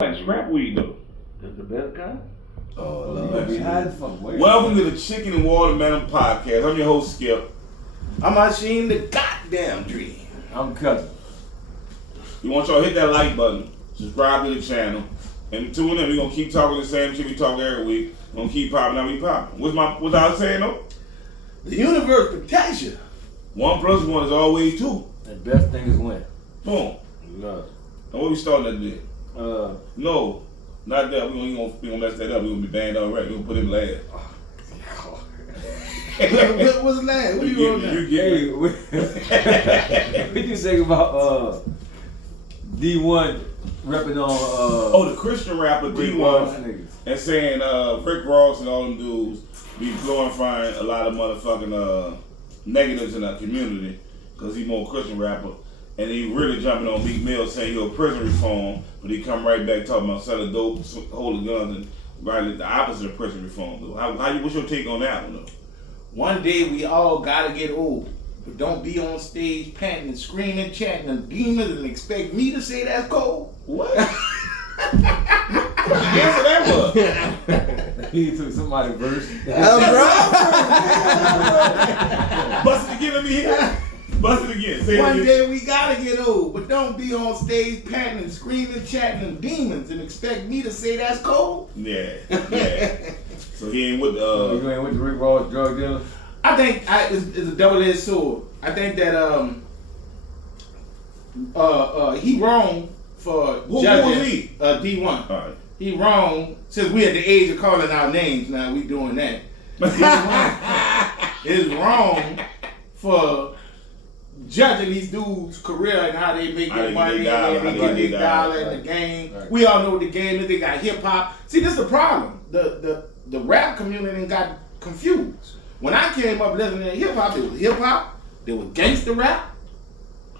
like scrap weed though. That's the better kind? Oh, Welcome to the Chicken and Watermelon Podcast. I'm your host, Skip. I'm Hasheem the goddamn dream. I'm Cousin. We want y'all to hit that like button, subscribe to the channel, and tune in. We're going to keep talking the same shit we talk every week. We're going to keep popping out, we popping. What's I was saying though? The universe protects you. 1 + 1 is always 2. The best thing is win. Boom. Love. Now what we starting at today? No, not that. We gonna mess that up. We gonna be banned already. We gonna put him last. What's the last? What you on now? Hey, what do you think about D1 repping on the Christian rapper Rick D1 Ross niggas? and saying Rick Ross and all them dudes be glorifying a lot of motherfucking negatives in our community because he's more Christian rapper. And he really jumping on Meek Mill saying he'll prison reform, but he come right back talking about selling dope, holding guns, and right the opposite of prison reform. What's your take on that one though? One day we all gotta get old, but don't be on stage panting and screaming, chanting and demons and expect me to say that's cold. What? What answer that was? He took somebody's verse. That's right. Bust it again, let me hear. Bust it again. Say One it again. day we gotta get old, but don't be on stage panting and screaming, chanting and demons and expect me to say that's cold. Yeah. So he ain't with You ain't with the Rick Ross drug dealer? I think it's a double-edged sword. I think that he wrong for Who judging was he? D1. All right. He wrong since we at the age of calling our names. Now we doing that. It's wrong for judging these dudes' career and how they make their money and they get their dollar in the game. Right. We all know what the game is. They got hip hop. See, this is the problem. The rap community got confused. When I came up listening to hip hop, there was hip hop, there was gangster rap,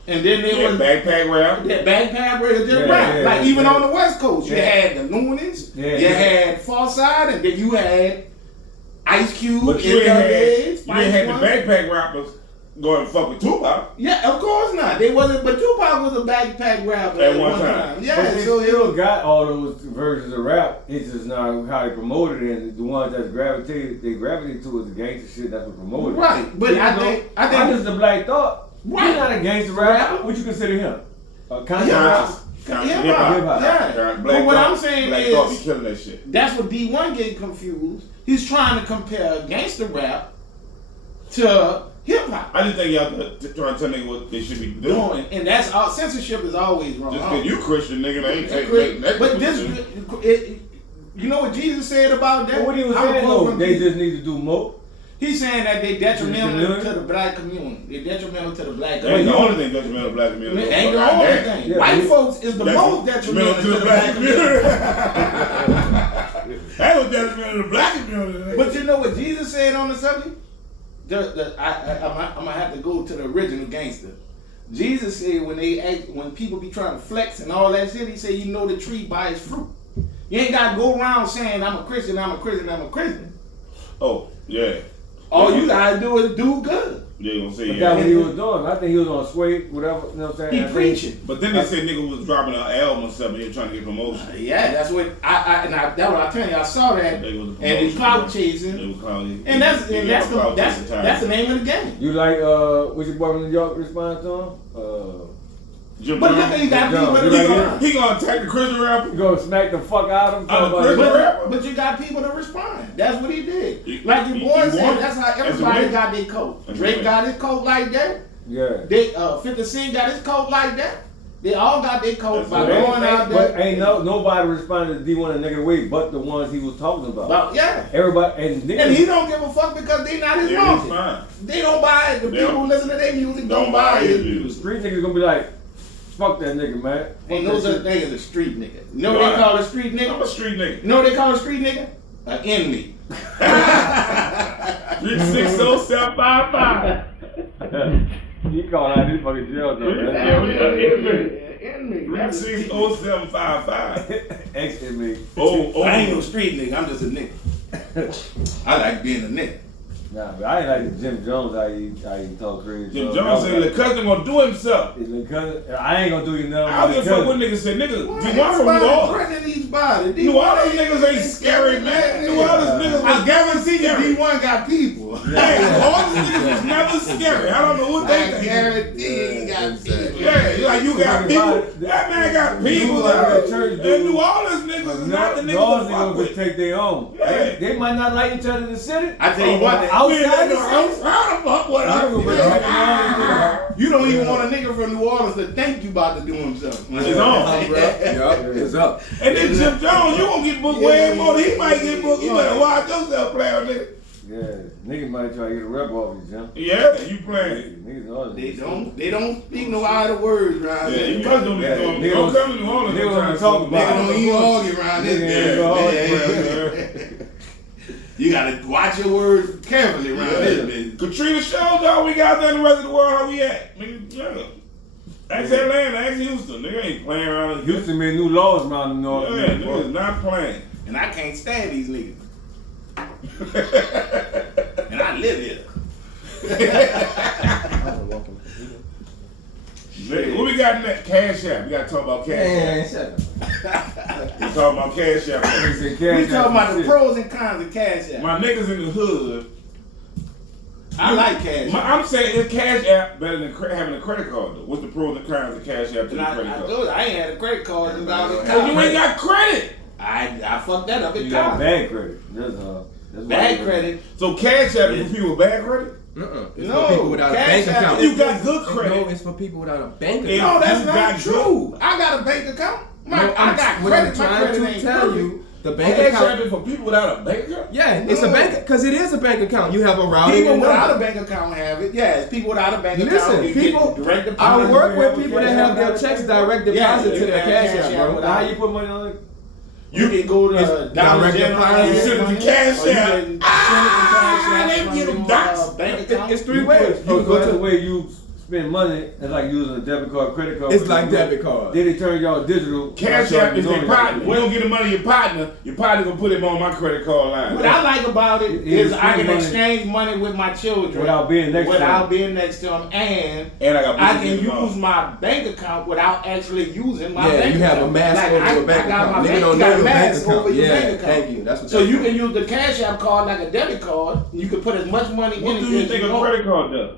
and then there was backpack rap. that backpack rap, just rap. Like even on the West Coast, you had the Loonies, you had Farside, and then you had Ice Cube. But you ain't had the backpack rappers go and fuck with Tupac. Yeah, of course not. They wasn't, but Tupac was a backpack rapper At one time. Yeah, But they so still got all those versions of rap. It's just not how they promoted it, and the ones that gravitate to is the gangster shit that's what promoted. right. But I think I'm just the Black Thought. Right. He's not a gangster rapper. What you consider him? Conscious Yeah. rapper? Hip-hop. Yeah. But what I'm saying Black Thought be is, killing that shit. that's what D1 get confused. He's trying to compare gangster rap to hip hop. I just think y'all trying to tell niggas what they should be doing. And that's all. Censorship is always wrong. Just because you Christian, nigga, they ain't taking that. But you know what Jesus said about that? Well, what he was I'm saying quoting though, from they Jesus. just need to do more. He's saying that they detrimental Community? to the black community. They're detrimental to the black That ain't community. the only thing detrimental to black community. It ain't the only thing. Yeah, White we- folks is the most detrimental to the black community. That was detrimental to the black community. But you know what Jesus said on the subject? I'm gonna have to go to the original gangster. Jesus said when people be trying to flex and all that shit, he said, you know the tree by its fruit. You ain't gotta go around saying I'm a Christian, I'm a Christian, I'm a Christian. Oh, yeah. All you gotta do is do good. Yeah, you gonna say But yeah. that's what he was doing. I think he was on Sway, whatever. You know what I'm saying? He I think- preaching. But then they said nigga was dropping an album or something. He was trying to get promotion. Yeah, that's what that's what I tell you. I saw that, They was and he clout They chasing, was clowning. and that's the name of the game. You like what's your boy from New York respond to him? Jim But look, Brown. you got Jim people Brown. to You like respond. He gonna attack the Christian rapper. You gonna smack the fuck out of him? I'm a Talk about Christian it. rapper. But you got people to respond. That's what he did. Like your He boy won. said, that's how That's a everybody win. got their coat. That's a Drake win. got his coat like that. Yeah. They 50 Cent got his coat like that. They all got their coat That's by a going win. out But there. ain't nobody responded to D1 in a negative way but the ones he was talking about. But yeah. Everybody and And he don't give a fuck because they not his They market. respond. They don't buy it. The They people don't- who listen to their music don't don't buy buy his his music. music. street niggas gonna be like, fuck that nigga, man. Ain't no such thing as a street nigga. You know what Why? they call a street I'm a nigga? street nigga. You know what they call a street nigga? An enemy. 360-755. He called out his fucking jail though. Enemy. 360-755. Ex-inmate. Oh, I ain't no street nigga. I'm just a nigga. I like being a nigga. Nah, but I ain't like the Jim Jones how he talk crazy. Jim Jones said the cousin gonna do himself. I ain't gonna do you nothing. I don't give a fuck what niggas say. Nigga, D1 from New Orleans. Threatening these bodies. New Orleans niggas ain't scary, man. New Orleans niggas I was guarantee you scary. D1 got people. Hey, New Orleans niggas was never scary. I don't know what they I think. guarantee he got people. Yeah, like you got people. That man got people. And New Orleans niggas is not the niggas to fuck with. Take their own. Yeah. They might not like each other in the city. I tell you what, outside the city. I'm fuck with us. you don't even want a nigga from New Orleans to think you about to do himself. It's on. It's up. And then Jim Jones, you gonna get booked way more than he might get booked. You better watch yourself playing, nigga. Yeah, niggas might try to get a rep off you, Jim. Yeah, you playing. Niggas They don't speak no idle words around Yeah, there. you must do this. Don't come to New Orleans. Niggas don't talk about Nigga it. don't even argue around this. Yeah. You gotta watch your words carefully around this bitch. Katrina showed y'all we got there in the rest of the world how we at. Nigga, yeah. Ask Atlanta, ask Houston. Nigga ain't playing around. Houston made new laws around the north. Yeah, niggas not playing. And I can't stand these niggas. And I live here. Nigga, what we got in that Cash App? We gotta talk about Cash App. We talking about Cash App. We talking about the pros and cons of Cash App. My niggas in the hood. I like Cash App. I'm saying it's Cash App better than having a credit card though. What's the pros and cons of Cash App to the credit I card? told you, I ain't had a credit card since I was a Cause you college. ain't got credit. I fucked that up in You got college. bad credit. That's Bad credit. So Cash App is for people with bad credit? It's No, for people without a Cash bank App account. You got good credit. No, it's for people without a bank Yeah. account. No, that's You not got true. I got a bank account. No, I got what credit. I'm My trying credit to ain't tell perfect. you, the bank Cash account. App is for people without a bank account? Yeah, it's a bank because it is a bank account. You have a routing People and without a number. bank account have it. Yes, people without a bank account. Listen, You people. get direct I deposit. work with people that have their checks direct deposit to their Cash App, bro. How you put money on it? You can go to Dollar direct General. deposit. You send it to Cash App. They get them dots. Bank account. It's three ways. You can go to the way you spend money. It's like using a debit card, credit card. It's like debit card. Then they turn y'all digital. Cash App is your partner. We don't get the money of your partner gonna put him on my credit card line. What I like about it Yeah, is I can money. exchange money with my children Without being next to them. being next to them, and And I got I business can involved. use my bank account without actually using my Yeah, bank you have account. a mask Like, over I your bank got account. my Nigga bank, don't you know got your bank mask account. over your Yeah, bank account. thank you. That's what So that you is. can use the Cash App card like a debit card. You can put as much money What in do it you as think you a want. credit card does?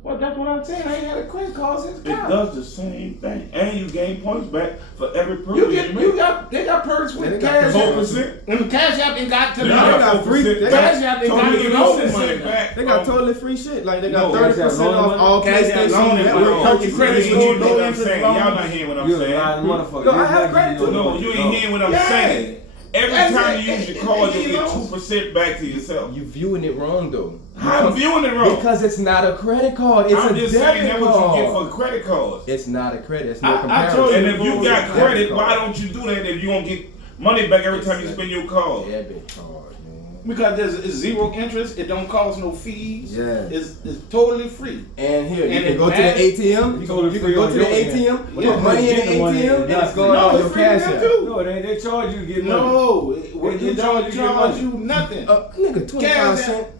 Well, that's what I'm saying. I ain't had a credit card since It college. does the same thing, and you gain points back for every purchase You make. got they got perks with They got Cash App. 4%. And Cash App ain't got to They the got free- they got- Cash App ain't got Totally to give the you open 6% money. back. They got totally free shit. Like they got No, 30% off all Cash App PlayStation loan is Network loan. purchases. Credit You score, ain't hearing no what I'm interest saying. loan. Y'all not hearing what I'm You're a saying. lying motherfucker. No, I have credit too. No, you ain't hearing what I'm Yeah. saying. Every That's time it. you use your card, you You get know. 2% back to yourself. You viewing it wrong though. I'm viewing it wrong. Because it's not a credit card. It's I'm a just saying debit that's what you get card. for credit cards. It's not a credit. It's no I comparison. told And if you got Debit credit, card. why don't you do that if you don't get money back every time you spend your card? Debit card, man. Because it's zero interest, it don't cost no fees. Yeah. It's totally free. And here, you And can it go to the match- ATM. You totally can free go on to the your end. ATM, Yeah, put money in get the the money ATM, and and not it's going No, on it's your free for cash them app. too. No, they charge you to get money. No, They it do don't charge you charge money. you nothing. Nigga, 25 Cash cents. App.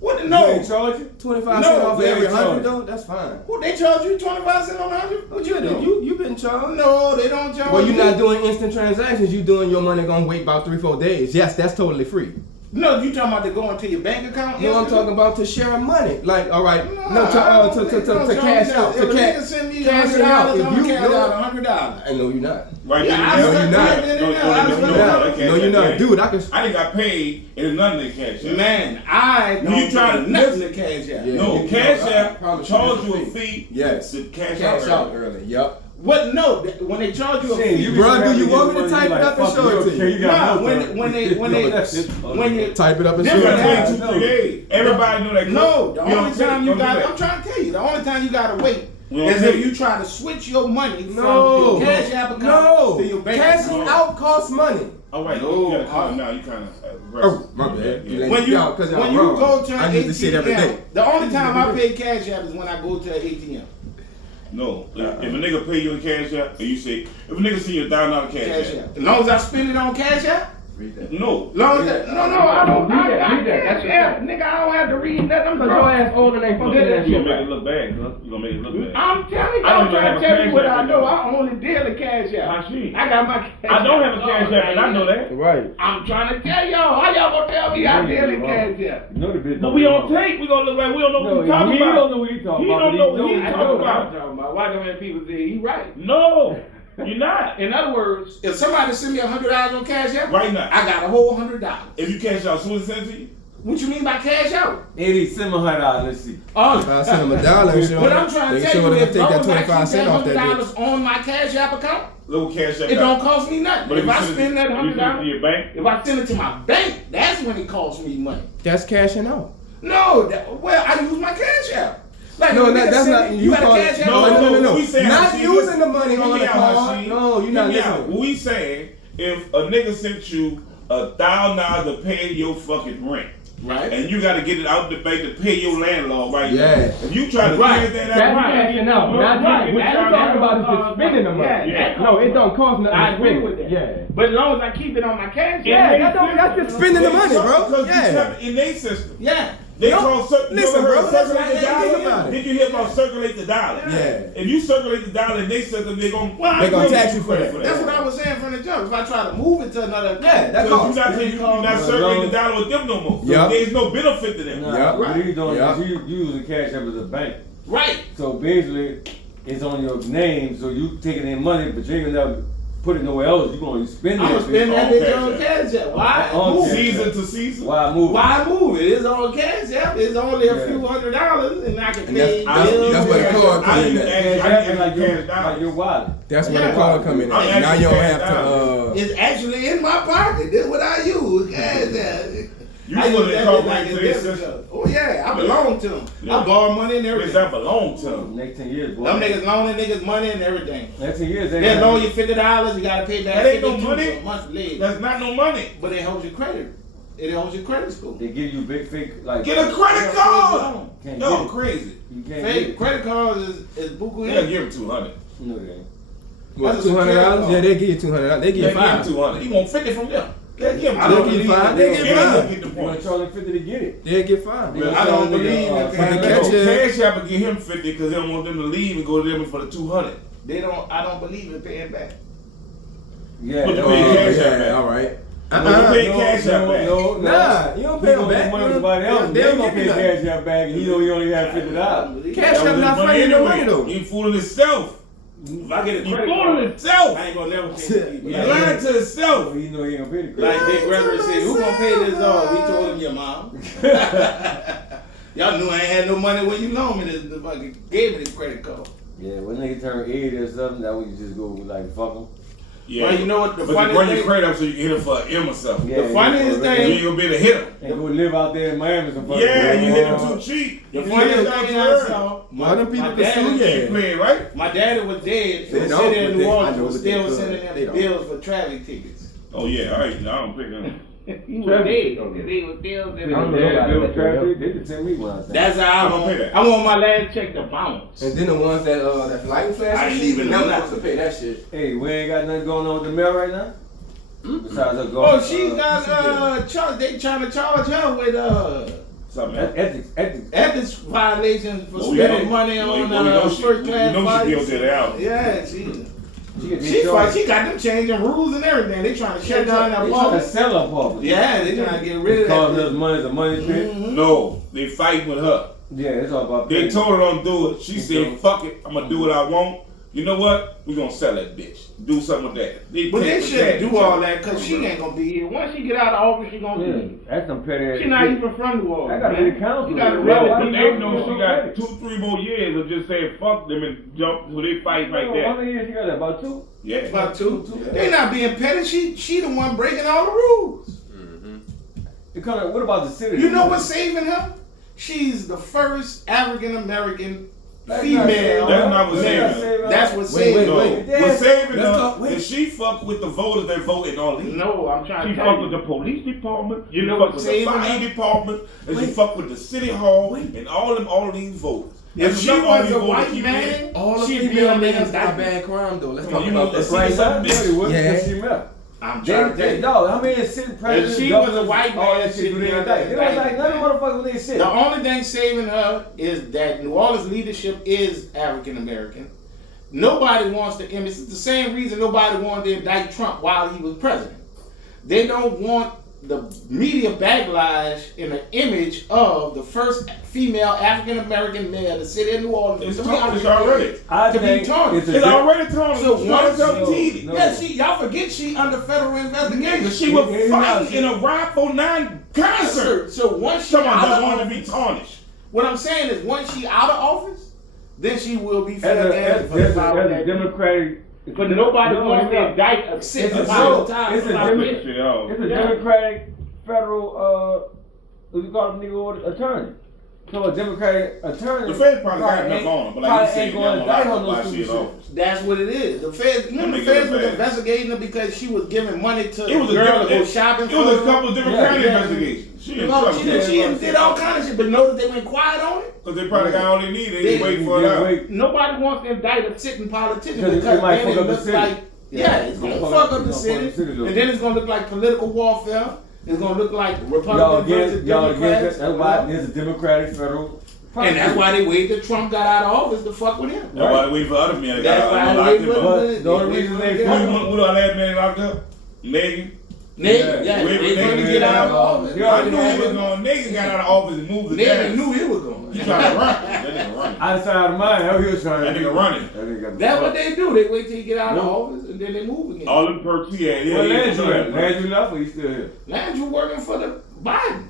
What? They No. charge you? 25 No, cents off they every charge. 100 though? That's fine. What, they charge you 25 cents on 100? What you do? You been charged. No, they don't charge Well, you're you. not doing instant transactions. You doing your money gonna wait about 3-4 days. Yes, that's totally free. No, you talking about to go into your bank account? No, I'm talking about to share money. Like, all right, No, no, to cash out, If to a nigga send me cash $100, out. I'm If gonna you cash know, out $100. I know you're not. Right Yeah, there, I No, spent you're not. $100 in there. I spent No, $100. no, you're not, dude. I can. I done got paid and it's nothing to cash out. Man, I When you don't try do to nothing to cash out. Yeah. No, You Cash know, I App promise charge you you a it's a fee Yes. to cash Cash out. out early. Yup. What? No, when they charge you a Shit, fee, you Bro, be do you so want me to happy type you it up and fuck, show it to okay, you? got Nah, no when time. when you Type it up and show Different it app. to Wait you. 2-3 days. Everybody know that. No, the You don't only fit, time you don't do got, that. I'm trying to tell you, the only time you gotta wait You don't is fit. if you try to switch your money from No. your Cash App account No. to your bank Cashing account. out costs money. All right, No, you gotta calm down. You kind of Oh, my bad. Yeah. When you Y'all, 'cause y'all when you wrong. go to I an use this shit every day. ATM, the only time I pay Cash App is when I go to an ATM. No, if a nigga pay you in Cash App, and you say, if a nigga see you $1,000 Cash Cash App, App. As long as I spend it on Cash App, Read that. No. No, I don't. Read that, I read that. That's your yeah, nigga, I don't have to read that. I'm Cause your ass older than fucking that You shit. gonna make it look bad, huh? You gonna make it look bad. I'm telling you, I don't I'm trying to even tell have you a what cash I app. know. I only deal in cash out. Hasheem. I got my cash I don't app. have a cash app, and I know that. Right. I'm trying to tell y'all. How y'all gonna tell me I deal in cash out? You know the bitch. But we on tape, we gonna look like we don't know what we talking He about. don't know what he talking He about. don't know what he I know talking what I'm about. talking about. Why don't people say he right? No, you're not. In other words, if somebody send me $100 on cash out, Right now. I got a whole $100. If you cash out, soon as send to you. What you mean by cash out? Eddie, send me $100. Let's see. Oh, If I send them $1 and shit, but I'm trying to they tell sure you, gonna if take long that as I keep 25 cent off that that bitch. $100 on my cash app account, Little cash app. it don't cost me nothing. But If I send it- spend that you send it to $100, your bank. if I send it to my bank, that's when it costs me money. That's cashing out. No, well, I use my cash app. Like, No, if a nigga that's send not. me- You got a call cash it. app? No. We saying Not Hasheem, using the money hear on me the out, card. Hasheem. No, you're Hear not me out. listening. We saying if a nigga sent you $1,000 to pay your fucking rent. Right. And you gotta get it out the bank to pay your landlord right Yeah. now. If you try to Right. clear that That's out, cashing out. Not Right. what you're talking about is just spending the money. Yeah. No, it don't cost nothing I to agree spend with it. that. Yeah. But as long as I keep it on my cash app, Yeah, that's just Spending the money, bro. Because Yeah. you have it in their system. yeah. They No, call listen, you ever bro, heard that's circulate what the I think dollar? about it. Did you hear about circulate the dollar? Yeah. If you circulate the dollar in their system, they're gonna They gonna tax you for that. That's what I was saying from the jump. If I try to move it to another, Yeah, that Because costs. you're not circulating the dollar with them no more. So Yeah. there's no benefit to them. Nah, Yeah. what you doing Yeah. is you using cash app as a bank. right. So basically, it's on your name, so you taking in money, but you ain't gonna never put it nowhere else. You gonna spend I'm that gonna spend that on bitch cash on app. cash app. Why? On Move cash it. Season to season. Why move? Why move it? It's on cash app. It's only a Yeah. few $100, and I can And pay that's bills. where the card I come in didn't at. ask- Cash I app didn't is like ask cash your dollars. wallet. That's where Yeah. the card come in I'm at. Now actually you don't paying have to. It's actually in my pocket. That's what I use. Cash app. You I use fully that incorporate like to a this debit system. card. Oh yeah, I belong to them. Yeah. I borrow money and Bitch, everything. that belong to them. Next 10 years, boy. Them niggas loaning niggas money and everything. Next 10 years, they They gonna- loan you $50, you gotta pay back That ain't no 52 money. a month later. That's not no money. But it helps your credit. It helps your credit score. They give you big fake like. Get a credit card. Can't Y'all get it. crazy. You can't Fake get it. credit cards is buku They'll in. give him 200. No, they ain't. What, That's a $200? security Yeah, they give you $200. They They'll give you give him $5. 200. He want 50 from them. They'll give him I don't 200. believe fine. it. They They get get fine. Get the You gonna point. charge them 50 to get it. They'll get fined. They I don't believe in But the cash catch app. is- Cash App will give him 50 because they don't want them to leave and go to them for the 200. I don't believe in paying back. Yeah. Put the no, big no, cash app yeah, back. all right. But you pay no, Cash App no, back. no, no. Nah, you don't pay He them gonna back. get money from somebody else. They'll They gonna give you pay that. cash app back, and he know he only have $50. Cash App not funding no money though. He fooling himself. If I get a He credit fooling card, himself. I ain't gonna never pay people. He Yeah. lying to himself. He know he ain't gonna pay the credit. Like Big Reverend said, who gonna pay this off? He told him your mom. Y'all knew I ain't had no money when you loaned me this. The fucking gave me this credit card. Yeah, when they turn 80 or something, that we just go like fuck them. Yeah. Well, you know what the But you funny bring your thing- credit up so you can hit him for an M or something. Yeah, The funniest You thing- ain't gonna be able to hit him. And go live out there in Miami or something. Yeah, you hit him too cheap. The You funniest hit him down thing too I early. saw, Why them people my can dad sue was you? Keep playing, right? My daddy was dead. They He was don't, sitting in but New they- I Orleans, know, was but they still could. sending They them don't. bills for traffic tickets. Oh yeah, I don't pick him. He was dead. They was still I sending don't them know bills. about traffic. They just send me one. I think. That's how I don't pay that. I want my last check to bounce. And then the ones that light flash, I and ain't shit, even you know never that. supposed to pay that shit. Hey, we ain't got nothing going on with the mail right now. Besides us going. Oh, she got charged. They trying to charge her with Something else. Ethics. ethics violations for Oh, spending yeah. money Well, on we know she- first we class know she flights. guilty of that. Yeah, She get she got them changing rules and everything. They trying to shut down that They trying to apartment. sell her apartment. Yeah, they trying to get rid of Costing that. us money, it's a money pit. Mhm. No, they fight with her. Yeah, it's all about. They paying. told her don't do it. She said, "Fuck it, I'm gonna do what I want." You know what? We gonna sell that bitch. Do something with that. But they take shouldn't that. do all that because she ain't gonna be here. Once she get out of office, she gonna Yeah, leave. that's some petty ass She not shit. even from New Orleans. I gotta man. be the council. You gotta Yeah, really why But be they you know she so got petty? 2-3 more years of just saying fuck them and jump, so they fight like How that. many years you got? About 2? Yeah. About two. Yeah. They not being petty. She the one breaking all the rules. Because what about the city? You know what's saving her? She's the first African American That's female. That's not what's mayor. saving her. That's what's Wait, saving No, her. wait. what's saving Let's her talk- wait. is she fuck with the voters that vote in Orleans. No, I'm trying She to fuck tell with you. the police department. You she know fuck what's with the saving fire her? department, and she Wait. fuck with the city hall Wait. and all them Orleans voters. If That's she enough was Orleans a voters white keep man, in. All the she'd be female on men there is not indictment. bad crime though. Let's Come on, talk you about know, that. let's see something Really, what Yeah. does she met? I'm trying to tell you. No, I mean, it's sitting president. If she was a governors, white all man, that shit, she'd do be they under indict? They don't indict none of the motherfuckers when they sit. The only thing saving her is that New Orleans leadership is African American. Nobody wants to image. It's the same reason nobody wanted to indict Trump while he was president. They don't want the media backlash in the image of the first female African American mayor to sit in New Orleans. It's for tarnished 300 already. years. I To be think tarnished. It's already tarnished. So once No. yeah, y'all forget she under federal investigation. She was Yeah, fighting yeah. in a Rock 49 concert. So once she Someone out that of wanted to be office, tarnished. what I'm saying is once she out of office, then she will be As fair game a for the power as a that- Democratic. But nobody wants to no. indict a sitting It's a all the so- time. it's a about Democrat- this. Shit, oh. It's a Yeah. Democratic federal, what you call them nigga attorney. So a Democratic attorney. The Fed probably got ain't- enough on him, but like probably you said, ain't they going don't to indict her like no why she stupid in shit. office. That's what it is. The feds, That make it feds look was bad. investigating her because she was giving money to It was a a girl to go different- shopping It was a for. couple of Democratic Yeah. investigations. She in No, trouble. she did all kind of shit, but know that they went quiet on it. Because they probably got all they need. They They- just waiting for it out. Nobody wants to indict a sitting politician Because it because might then fuck it up the looks city. like Yeah, it's gonna fuck up the city, though. and then it's gonna look like political warfare. It's gonna look like Y'all Republicans versus against, y'all Democrats. against, that's why there's a Democratic federal. And that's why they waited till Trump got out of office to fuck with him. That's why they waiting for other men. They That's got why locked they him waited up. for But the only reason they get out. Who our last man locked up? Megan. Nigga, Yeah. yeah, Wait, they wait, to wait, get out of yeah. office. Yeah. I knew he was going. Nigga got out of office and moved the Nigga gas. knew he was going. He trying to run. That nigga running. Outside of mine, hell, he was trying That to nigga running. That nigga got That's the what fuck. they do. They wait till you get out of Yeah. office and then they move again. All them perks he had. Yeah, Well, he had Landry, some. Landry left, or he still here? Landry working for the Biden.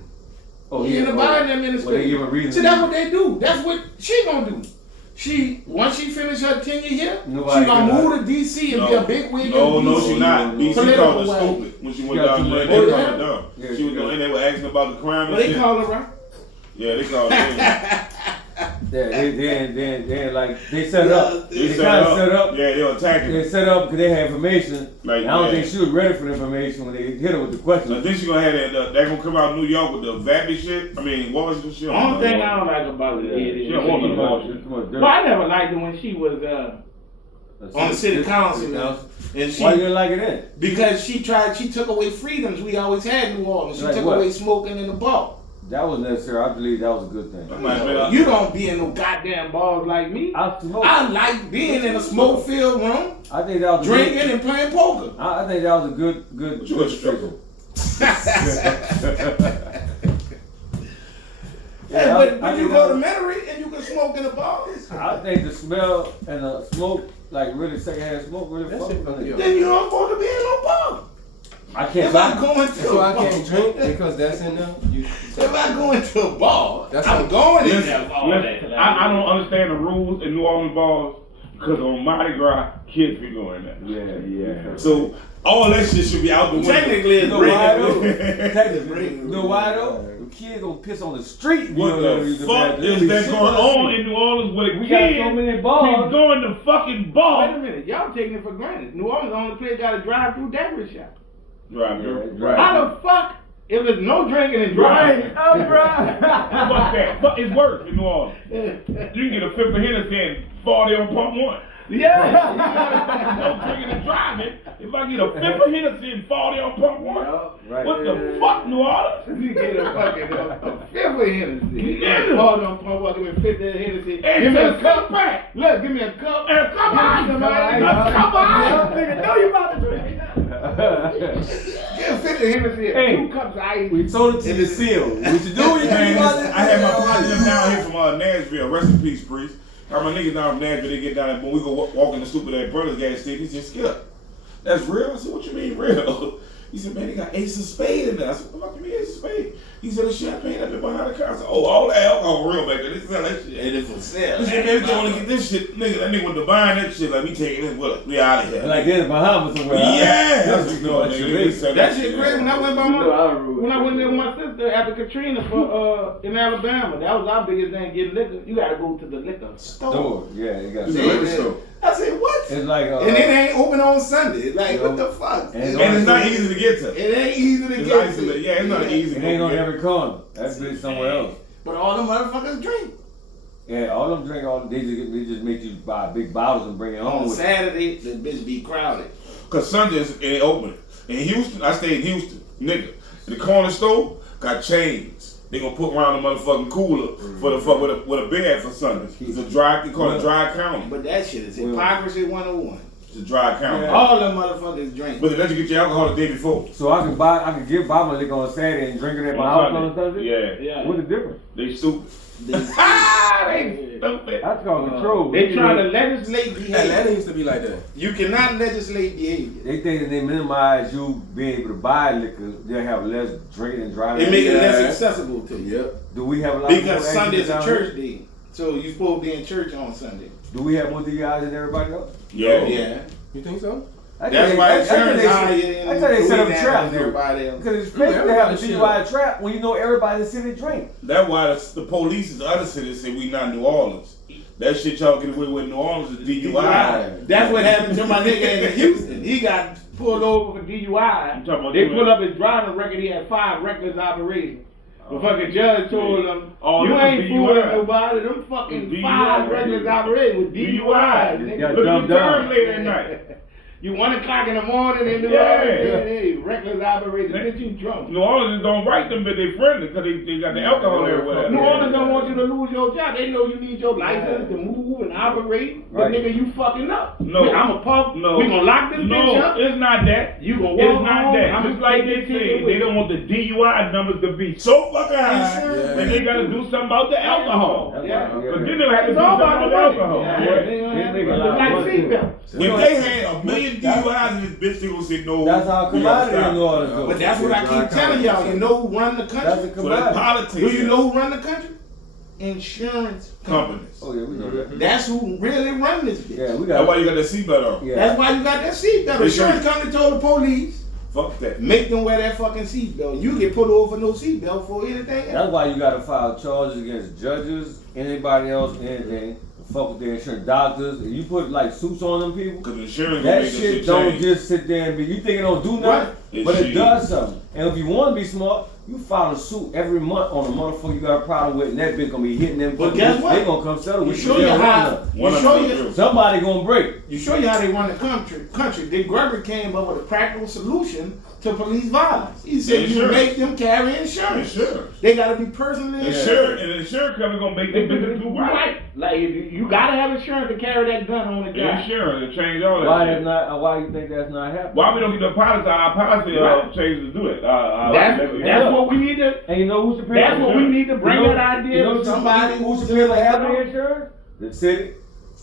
Oh, He in the Biden Well, they administration. give a reason. See, that's what they do. That's what she gonna do. Once she finish her tenure here, Nobody she gonna can- move to DC and be a big wig No, in no, DC. she not. BC Political called her way. stupid when she went Got down too there. much- They Oh, called yeah? her dumb. Yeah, She was yeah. doing, and they were asking about the crime But and they shit. call her right. Yeah, they called her. Yeah, then like they set up. They They kind of set up. Yeah, they were attacking They her. set up because they had information. Like, And I don't yeah. think she was ready for the information when they hit her with the I question. think she gonna have that. They're gonna come out of New York with the Vappy shit. I mean, Washington shit. the only thing I don't like about it She is don't want Too no much- Washington. too much dirt. well, I never liked it when she was On the city council now. And Why you she, didn't like it then? because she took away freedoms we always had in New Orleans. She Like took what? away smoking in the bar. That was necessary. I believe that was a good thing. That might have been a- You don't be in no goddamn balls like me. I smoke. I like being in a smoke-filled room, I think that was a drinking good, and playing poker. I think that was a good But you a stripper. Yeah, but I when you think go that to was- Metairie and you can smoke in the bars, I think the smell and the smoke, like really secondhand smoke, really That fuck shit with fuck me. you up. then you don't supposed to be in no bar. I can't. If I go into So a I bar, can't drink because that's in there. if I go into a bar, That's I'm what- going in Listen, that bar. listen, I don't understand the rules in New Orleans bars because on Mardi Gras, kids be going there. Yeah. So all that shit should be out the window. Technically, it's You know why though? breaking. Technically, you know why though? The kids gonna piss on the street. You What know, the use the fuck bathroom. is that going on in New Orleans with We kids got so many can balls. go in the fucking Wait a bar? minute, y'all taking it for granted. New Orleans only place got a drive-through daiquiri shop. Drive Yeah, through. right. How the fuck, if there's no drinking and driving, Fuck that. Fuck, it's worse in New Orleans. You can get a fifth of Hennessy and 40 on pump one. Yeah. No drinking and driving. If I get a fifth of Hennessy and 40 on pump one, Right. what the fuck, New Orleans? You get a fucking a fifth of Hennessy. Yeah. Hold on, pump up, give me 50 of Hennessy. And Give me a just cup. come back. Look, give me a cup. And a cup of ice. Give me some ice. A cup of ice. Nigga, know you about to drink. Give 50 Hennessy and Hey. 2 cups of ice. We sold it to the seal. What you do when you Man, think about listen, it? I had my partner down here from Nashville. Rest in peace, Priest. I my niggas down from Nashville, they get down there, when we go walk in the stupid ass Brothers gas station, he said, Skip, that's real? I said, what you mean real? He said, man, they got Ace of Spade in there. I said, what the fuck you mean Ace of Spade? He said, the champagne up there behind the car. I said, oh, all that alcohol real back there. They sell that shit. And it's for sale. He said, man, we want to get this shit. Nigga, that nigga went to buying that shit. Like, we taking this with us. We out of here. Like this in Bahamas somewhere. Yeah. That's That's no, nigga. They said That shit crazy. When I went by When I went there with my sister after Katrina for in Alabama, that was our biggest thing, getting liquor. You gotta go to the liquor store. Store. Yeah, you got It's a it. liquor store. I said, what? It's like And it ain't open on Sunday. Like, what the fuck? And And it's not easy to get to. It ain't easy to It's get isolate. to. Yeah, it's not easy. it to ain't on get. every corner. That's bitch somewhere else. But all the motherfuckers drink. Yeah, all them drink all they just make you buy big bottles and bring it home On with you. Saturday, the bitch be crowded. Cause Sundays it ain't open. In Houston, I stay in Houston, nigga. In the corner store, got chains. They gonna put around the motherfucking cooler for the fuck with a bed for Sundays. It's a dry, they call it dry county. But that shit is hypocrisy 101. It's a dry county. All them motherfuckers drink. But they let you get your alcohol the day before. So I can buy my liquor on Saturday and drink it at my house on Sunday? Yeah. What's the difference? They stupid. They Stupid. That's called control. They trying to legislate behavior. Atlanta used to be like that. You cannot legislate behavior. They think that they minimize you being able to buy liquor, they'll have less drinking and driving. It make it less accessible to you. Yep. Do we have a lot Because more Sunday is a accidents church down here? day. So you supposed to be in church on Sunday. Do we have more DUIs than everybody else? Yo. Yeah. You think so? That's why insurance higher in That's how they set up Louisiana traps than here. everybody else. Because it's fake to have a everybody DUI trap when you know everybody in the city drink. That's why the police in the other cities say we not New Orleans. That shit y'all get away with in New Orleans is DUI. That's what happened to my nigga in Houston. He got pulled over for DUI. They pulled up his driving record. He had 5 reckless operations. The fucking judge told him, you ain't fooling nobody. Them fucking 5 reckless operations with DUI. Look at the term late at night. You 1 o'clock in the morning and hey, reckless operations. Bitch, you drunk. New Orleans don't write them, but they friendly because they got the alcohol everywhere. New Orleans don't want you to lose your job. They know you need your license to move and operate. But nigga, you fucking up. No. I'm a pub. No. We gonna lock this bitch up. It's not that. You gonna It's walk not home. that. Just like they say, they don't want the DUI numbers to be so fucking high, Insurance. and they gotta do something about the alcohol. Yeah. But then they have to It's do all something about about the the money. alcohol. It's like seatbelts. When they had 1 million DUIs in this bitch, they gonna say no. That's how we gotta commodity stop. in New Orleans goes. But that's what I keep telling y'all. You know who run the That's a country? So that's commodity. politics. Do you know who run the country? Insurance companies. companies? Oh yeah, we know that. That's who really run this bitch. Yeah, we That's got. why you got that seatbelt on. Yeah. That's why you got that seatbelt. The insurance company told the police, Fuck that. make them wear that fucking seatbelt. You get pulled over for no seatbelt for anything else. That's why you gotta file charges against judges, anybody else, anything. Fuck with the insurance doctors. If you put like suits on them people, Because insurance gonna that make that shit shit don't change. just sit there and be. You think it don't do nothing, Right. but It it shit. does something. And if you want to be smart, you file a suit every month on a motherfucker you got a problem with, and that bitch gonna be hitting them. But guess what? They gonna come settle You with show you how. One You of show them you. do. Somebody gonna break. You show you how they run the country. Dick Gregory came up with a practical solution to police violence. He said you Insurance. make them carry insurance. Insurance. They gotta be personally Insurance and the insurance company gonna make them business do right. Right. Like you gotta have insurance to carry that gun on the guy. Insurance and change all that Why shit. is not? Why you think that's not happening? Why we don't get the policy? Our policy Right. change to do it. That's what we need to. And you know who's the pay? That's what we need to bring You know- that idea you know to somebody who's who's the pay for having insurance? The city.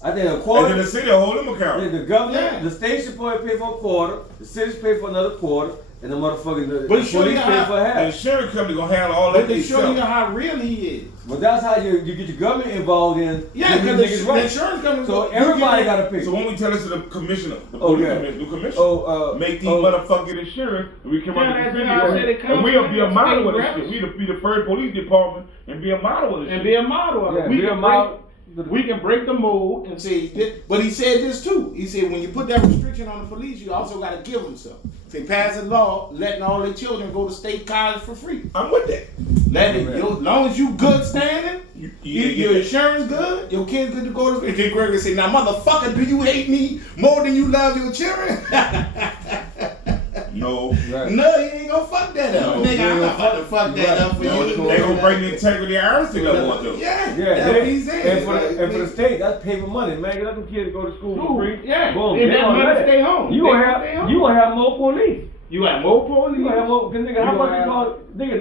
I think a And quarter. then the city hold them accountable. The government, Yeah. the state should probably pay for a quarter, the cities pay for another quarter, and the motherfucking the But show police you pay how- for The half. insurance company gonna handle all But that they show you themselves. how real he is. But that's how you get your government involved in. Yeah, getting because these the niggas right. insurance company. So everybody got to pay. So when we tell this to the commissioner, the Oh, police yeah. commissioner, the commissioner, Oh, make these oh. motherfucking Insurance, we come Yeah, up with that's the what I said, it and comes we'll from be a the model state of this reps. shit. Be the first police department and be a model of this And shit. be a model of it. Yeah, We be a can model. We can break the mold and say, but he said this too. He said when you put that restriction on the police, you also got to give them something. Say pass a law letting all their children go to state college for free. I'm with that. Let it, as long as you good standing, You your insurance good, your kids good to go to school. And then Gregory say, now motherfucker, do you hate me more than you love your children? No. Right. No, you ain't gonna fuck that up. No. Nigga, I'm not about to fuck that up for No, you. they gonna bring the integrity of ours together one day. Yeah, Yeah, that's what he's saying. and for the state, that's paper money, man. Get up them kids to go to school for free. Yeah, Boom. and They that gonna money let it. stay home. You They gonna gonna stay have home. you gonna have more police. You got more police. You gonna have more, cause nigga, how You much gonna they have- call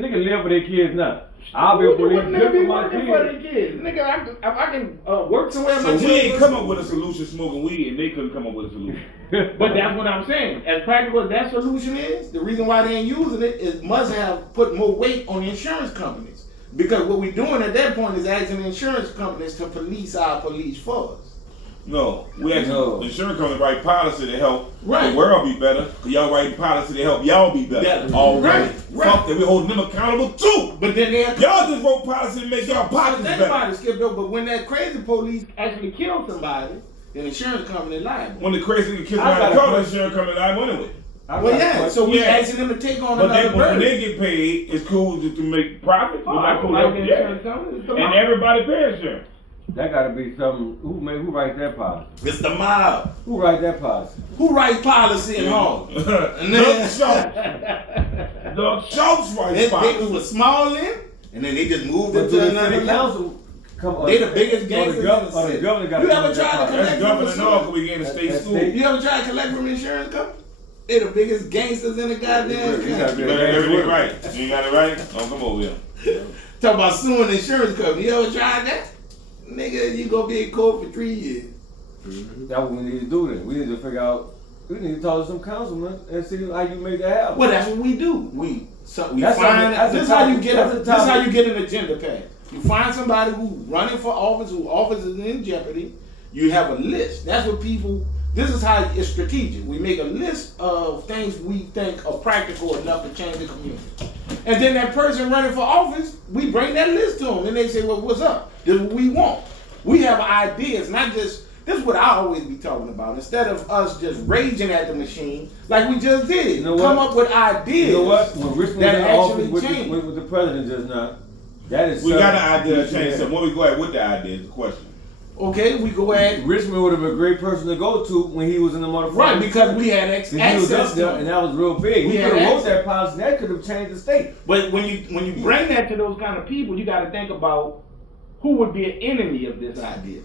nigga live for their kids now? I'll be a Who police wouldn't just be for my working for kids. the kids? Nigga, if I can work somewhere, So we ain't come up with a solution smoking weed, and they couldn't come up with a solution. But that's what I'm saying. As practical as that solution is, the reason why they ain't using it is must have put more weight on the insurance companies. Because what we're doing at that point is asking the insurance companies to police our police for us. No, we actually No. the insurance company write policy to help Right. the world be better. Cause y'all writing policy to help y'all be better. Yeah. Already. Right. Fuck that. We holding them accountable too. But then they have Y'all just wrote policy to make y'all pockets think better. about it, Skip, though, but when that crazy police actually killed somebody, the insurance company liable. When the crazy kids I out got of a car, the question. insurance company liable anyway. I Well, got a yeah, question. so we Yeah. asking them to take on But another when burden. they get paid, it's cool to make profit. Oh, But I not don't cool like to the yeah. insurance company. It's the And money. everybody pay insurance. That gotta be something. Who writes that policy? It's the mob. Who writes that policy? Who writes policy in Harlem? And Doug then Schultz. Doug Schultz writes they policy. was small in, and then they just moved But it do to the another city level. council come on? They the biggest gangsters in the Or the city. governor got You to ever come with that tried to policy. collect That's from Governor the North. We getting a state That's school. state. You ever tried to collect from insurance company? They the biggest gangsters in the goddamn You gotta country. You got everything right. You ain't got it right? Oh, come over here. Talk about suing the insurance company. You ever tried that? Nigga, you gonna be in court for 3 years. That's what we need to do then. We need to figure out. We need to talk to some councilmen and see how you make that happen. Well, that's what we do. We That's find. that's This a how you topic. get. That's a This how topic. you get an agenda passed. You find somebody who running for office, who office is in jeopardy. You have a list. That's what people. This is how it's strategic. We make a list of things we think are practical enough to change the community. And then that person running for office, we bring that list to them, and they say, "Well, what's up? This is what we want." We have ideas, not just. This is what I always be talking about. Instead of us just raging at the machine, like we just did, You know come what? up with ideas. You know what? When Rich was that in actually office change. with the president just now, that is We got an something- idea to change something. When we go ahead with the idea, is the question. Okay, we go at Richmond would have been a great person to go to when he was in the motherfucker. right because we had He was access up to there, it. and that was real big. We He had could have wrote access. that policy. That could have changed the state. But when you bring that to those kind of people, you got to think about who would be an enemy of this idea.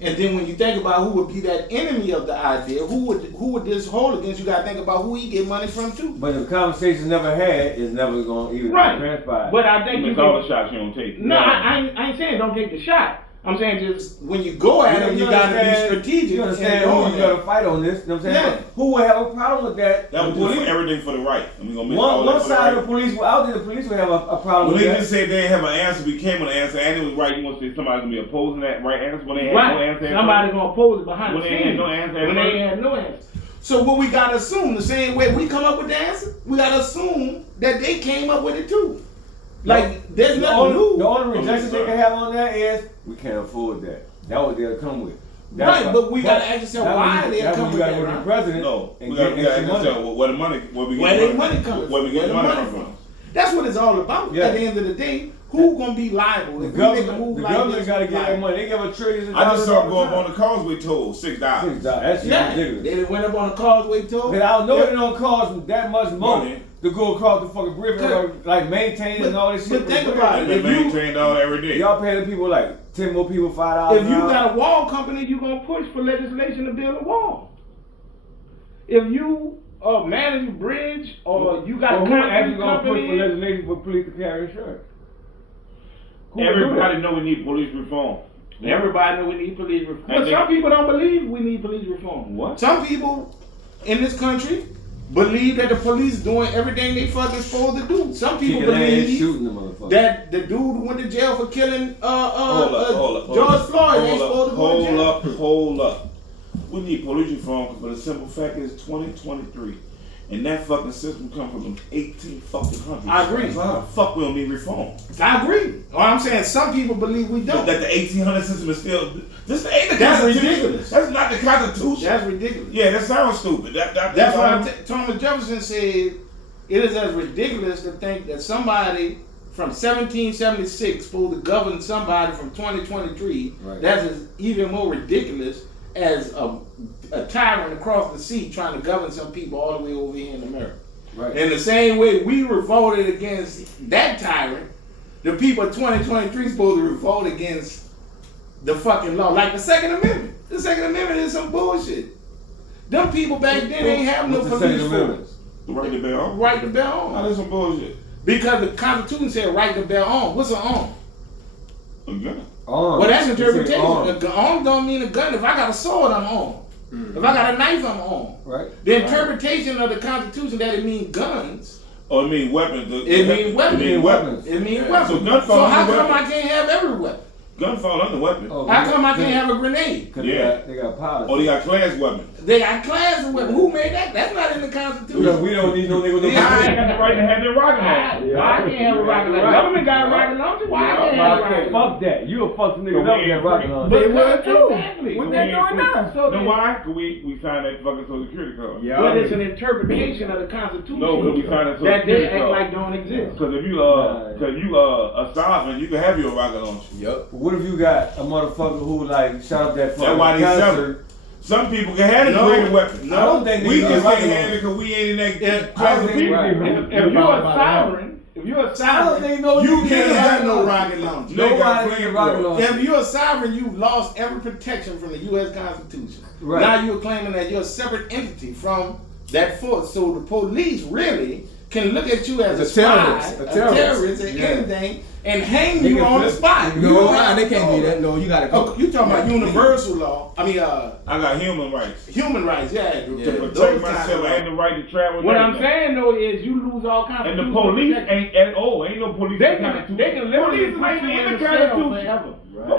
And then when you think about who would be that enemy of the idea, who would this hold against? You got to think about who he get money from too. But if the conversation's never had, it's never going to even Right. transpire. But I think you It's all can, the shots you don't take. no, I ain't saying don't take the shot. I'm saying just when you go at him, you got to be understand- strategic. You in understand doing who you that. got to fight on this? You know what I'm saying? Yeah. But who would have a problem with that? That The would do police. everything for the right. And we gonna make all One that for the side right. of the police, I think the police would have a problem When with they that. just said they didn't have an answer, we came with an answer, and it was right. You want to say somebody's gonna be opposing that right answer when they had no Right. answer? Somebody gonna oppose it behind When the they scenes. had no answer at When they first. had no answer. So what we gotta assume, the same way we come up with the answer, we gotta assume that they came up with it too. Like there's The nothing only, new. the only rejection they can have on that is we can't afford that. That's what they'll come with. That's Right, why- but we gotta ask ourselves that's why when they that's come when with you gotta that, go to right? the president No, and we get gotta extra money. understand where the money, where we Where get they money coming where we get from? money Where the from. That's what it's all about. Yeah. At the end of the day, who gonna be liable? The If we make a government, move the like government this, got to who's get that liable? money. They give a trillions of I dollars. just saw all them the go up time. on the causeway toll, $6. That shit Yeah, ridiculous. they went up on the causeway toll. But I know it don't cost that much more Money. to go across the fucking bridge, Cause- like maintain and all this shit. but think about And it. they If you- maintained all every day. Y'all pay the people like 10 more people $5. If you an hour. got a wall company, you gonna push for legislation to build a wall. If you manage a bridge or you got Well, a who actually concrete gonna push for company, legislation for police to carry insurance? Who would do Everybody that? know we need police reform. everybody know we need police reform. And But they- some people don't believe we need police reform. What? Some people in this country believe that the police doing everything they fucking supposed to do. Some people Kicking ass, believe shooting the motherfucker. that the dude who went to jail for killing Hold up. George Floyd ain't supposed to go to jail. Hold up. We need police reform for the simple fact is 2023. And that fucking system come from the 1800s. I agree. So how the fuck we don't need reform? I agree. Or I'm saying some people believe we don't. That the 1800 system is still. This ain't the That's Constitution. ridiculous. That's not the Constitution. That's ridiculous. Yeah, that sounds stupid. That's why Thomas Jefferson said it is as ridiculous to think that somebody from 1776 supposed to govern somebody from 2023. Right. That's as even more ridiculous as a tyrant across the sea trying to govern some people all the way over here in America. Right. In the same way we revolted against that tyrant, the people of 2023 supposed to revolt against the fucking law. Like the Second Amendment. The Second Amendment is some bullshit. Them people back then ain't have no What's the police Second force. Amendment? The right to bear arms. Right to bear Now arms. that's some bullshit. Because the Constitution said right to bear arms. What's an arm? A gun. Arms. Well, that's They say interpretation. arms. An arm don't mean a gun. If I got a sword, I'm armed. If I got a knife, I'm armed. Right. The interpretation of the Constitution that it means guns, Oh, it means weapons. It mean weapons. It mean weapons. it means Yeah. weapons. So gun So falls how under come weapon. I can't have every weapon? Gun fall under weapon. Oh, How come I they- can't have a grenade? Cause Yeah. they got pilots. Oh, they got class weapons. They got class of weapons. Who made that? That's not in the Constitution. Because we don't need no nigga with no Yeah, They pilots. got the right to have their rocket Why launcher. I can't have a rocket launcher? Right. Government got a rocket launcher. Why I can't have a rocket launcher? Fuck that. You a fuck some So niggas we up ain't there rocking free. on. But They would too. exactly. What they doing now? So Know why? Cause we signed that fucking Social Security card. Yeah. But it's an interpretation of the Constitution No, because we signed that Social that they Security act card. like don't exist. Cause if you a sovereign, you can have your rocket launcher. Yup. What what if you got a motherfucker who like shot up that That's why fucking they sell concert? it. Some people can handle greater weapons. I don't think We they just got can't it. handle it because we ain't in that. I don't think If you're a sovereign, I don't think no You nigga can't have no rocket. rocket launcher. Nobody can rocket launcher. If you're a sovereign, you've lost every protection from the U.S. Constitution. Right. Now you're claiming that you're a separate entity from that force. So the police really can look at you as a spy, terrorist, a terrorist, and anything, and hang They you can on the flip- spot. No, they can't do that. No, you gotta Oh, go. you talking about universal law? I mean, I got human rights. human rights. Yeah, To those protect kind myself of And the right to travel. What and I'm everything. saying though is you lose all kinds And of the police ain't at all. Ain't no police. They in the can literally Police is put not you in in the a cell Constitution. forever.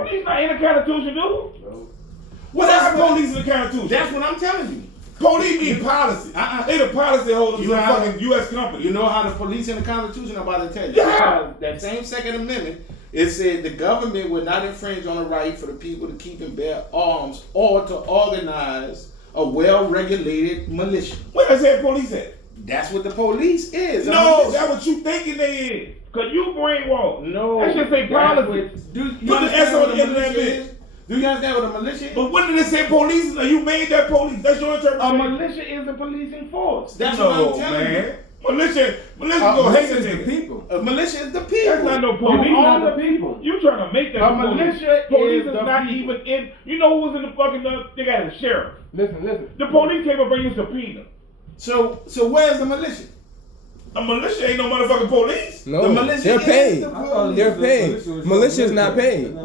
Police not in the Constitution, dude. What else police in the Constitution? That's what I'm telling you. Police mean policy. They the policy holders You of know how- fucking U.S. companies. You know how the police in the Constitution are about to tell you. Yeah. Because that same Second Amendment, it said the government would not infringe on the right for the people to keep and bear arms or to organize a well-regulated militia. Where does that police at? That's what the police is. a No, militia. that's what you thinking they is. Cause you brainwashed. No. That should say that's policy. what- Do you Put the understand S on what the a end of that militia bitch. is? Do you understand what a militia is? But when did it say police? You made that police. That's your A interpretation. militia is a policing force. That's what I'm No, telling man. Militia go hate Militia the is the nigga. people. you. A militia is the people. That's not no police. You not own the people. You trying to make that A the police. militia Police is is the not people. even in. You know who was in the fucking? They got a sheriff. Listen. The police came and bring you subpoena. So where's the militia? A militia ain't no motherfucking police. No, The militia they're is paid. the They're paid. Militia is not paid.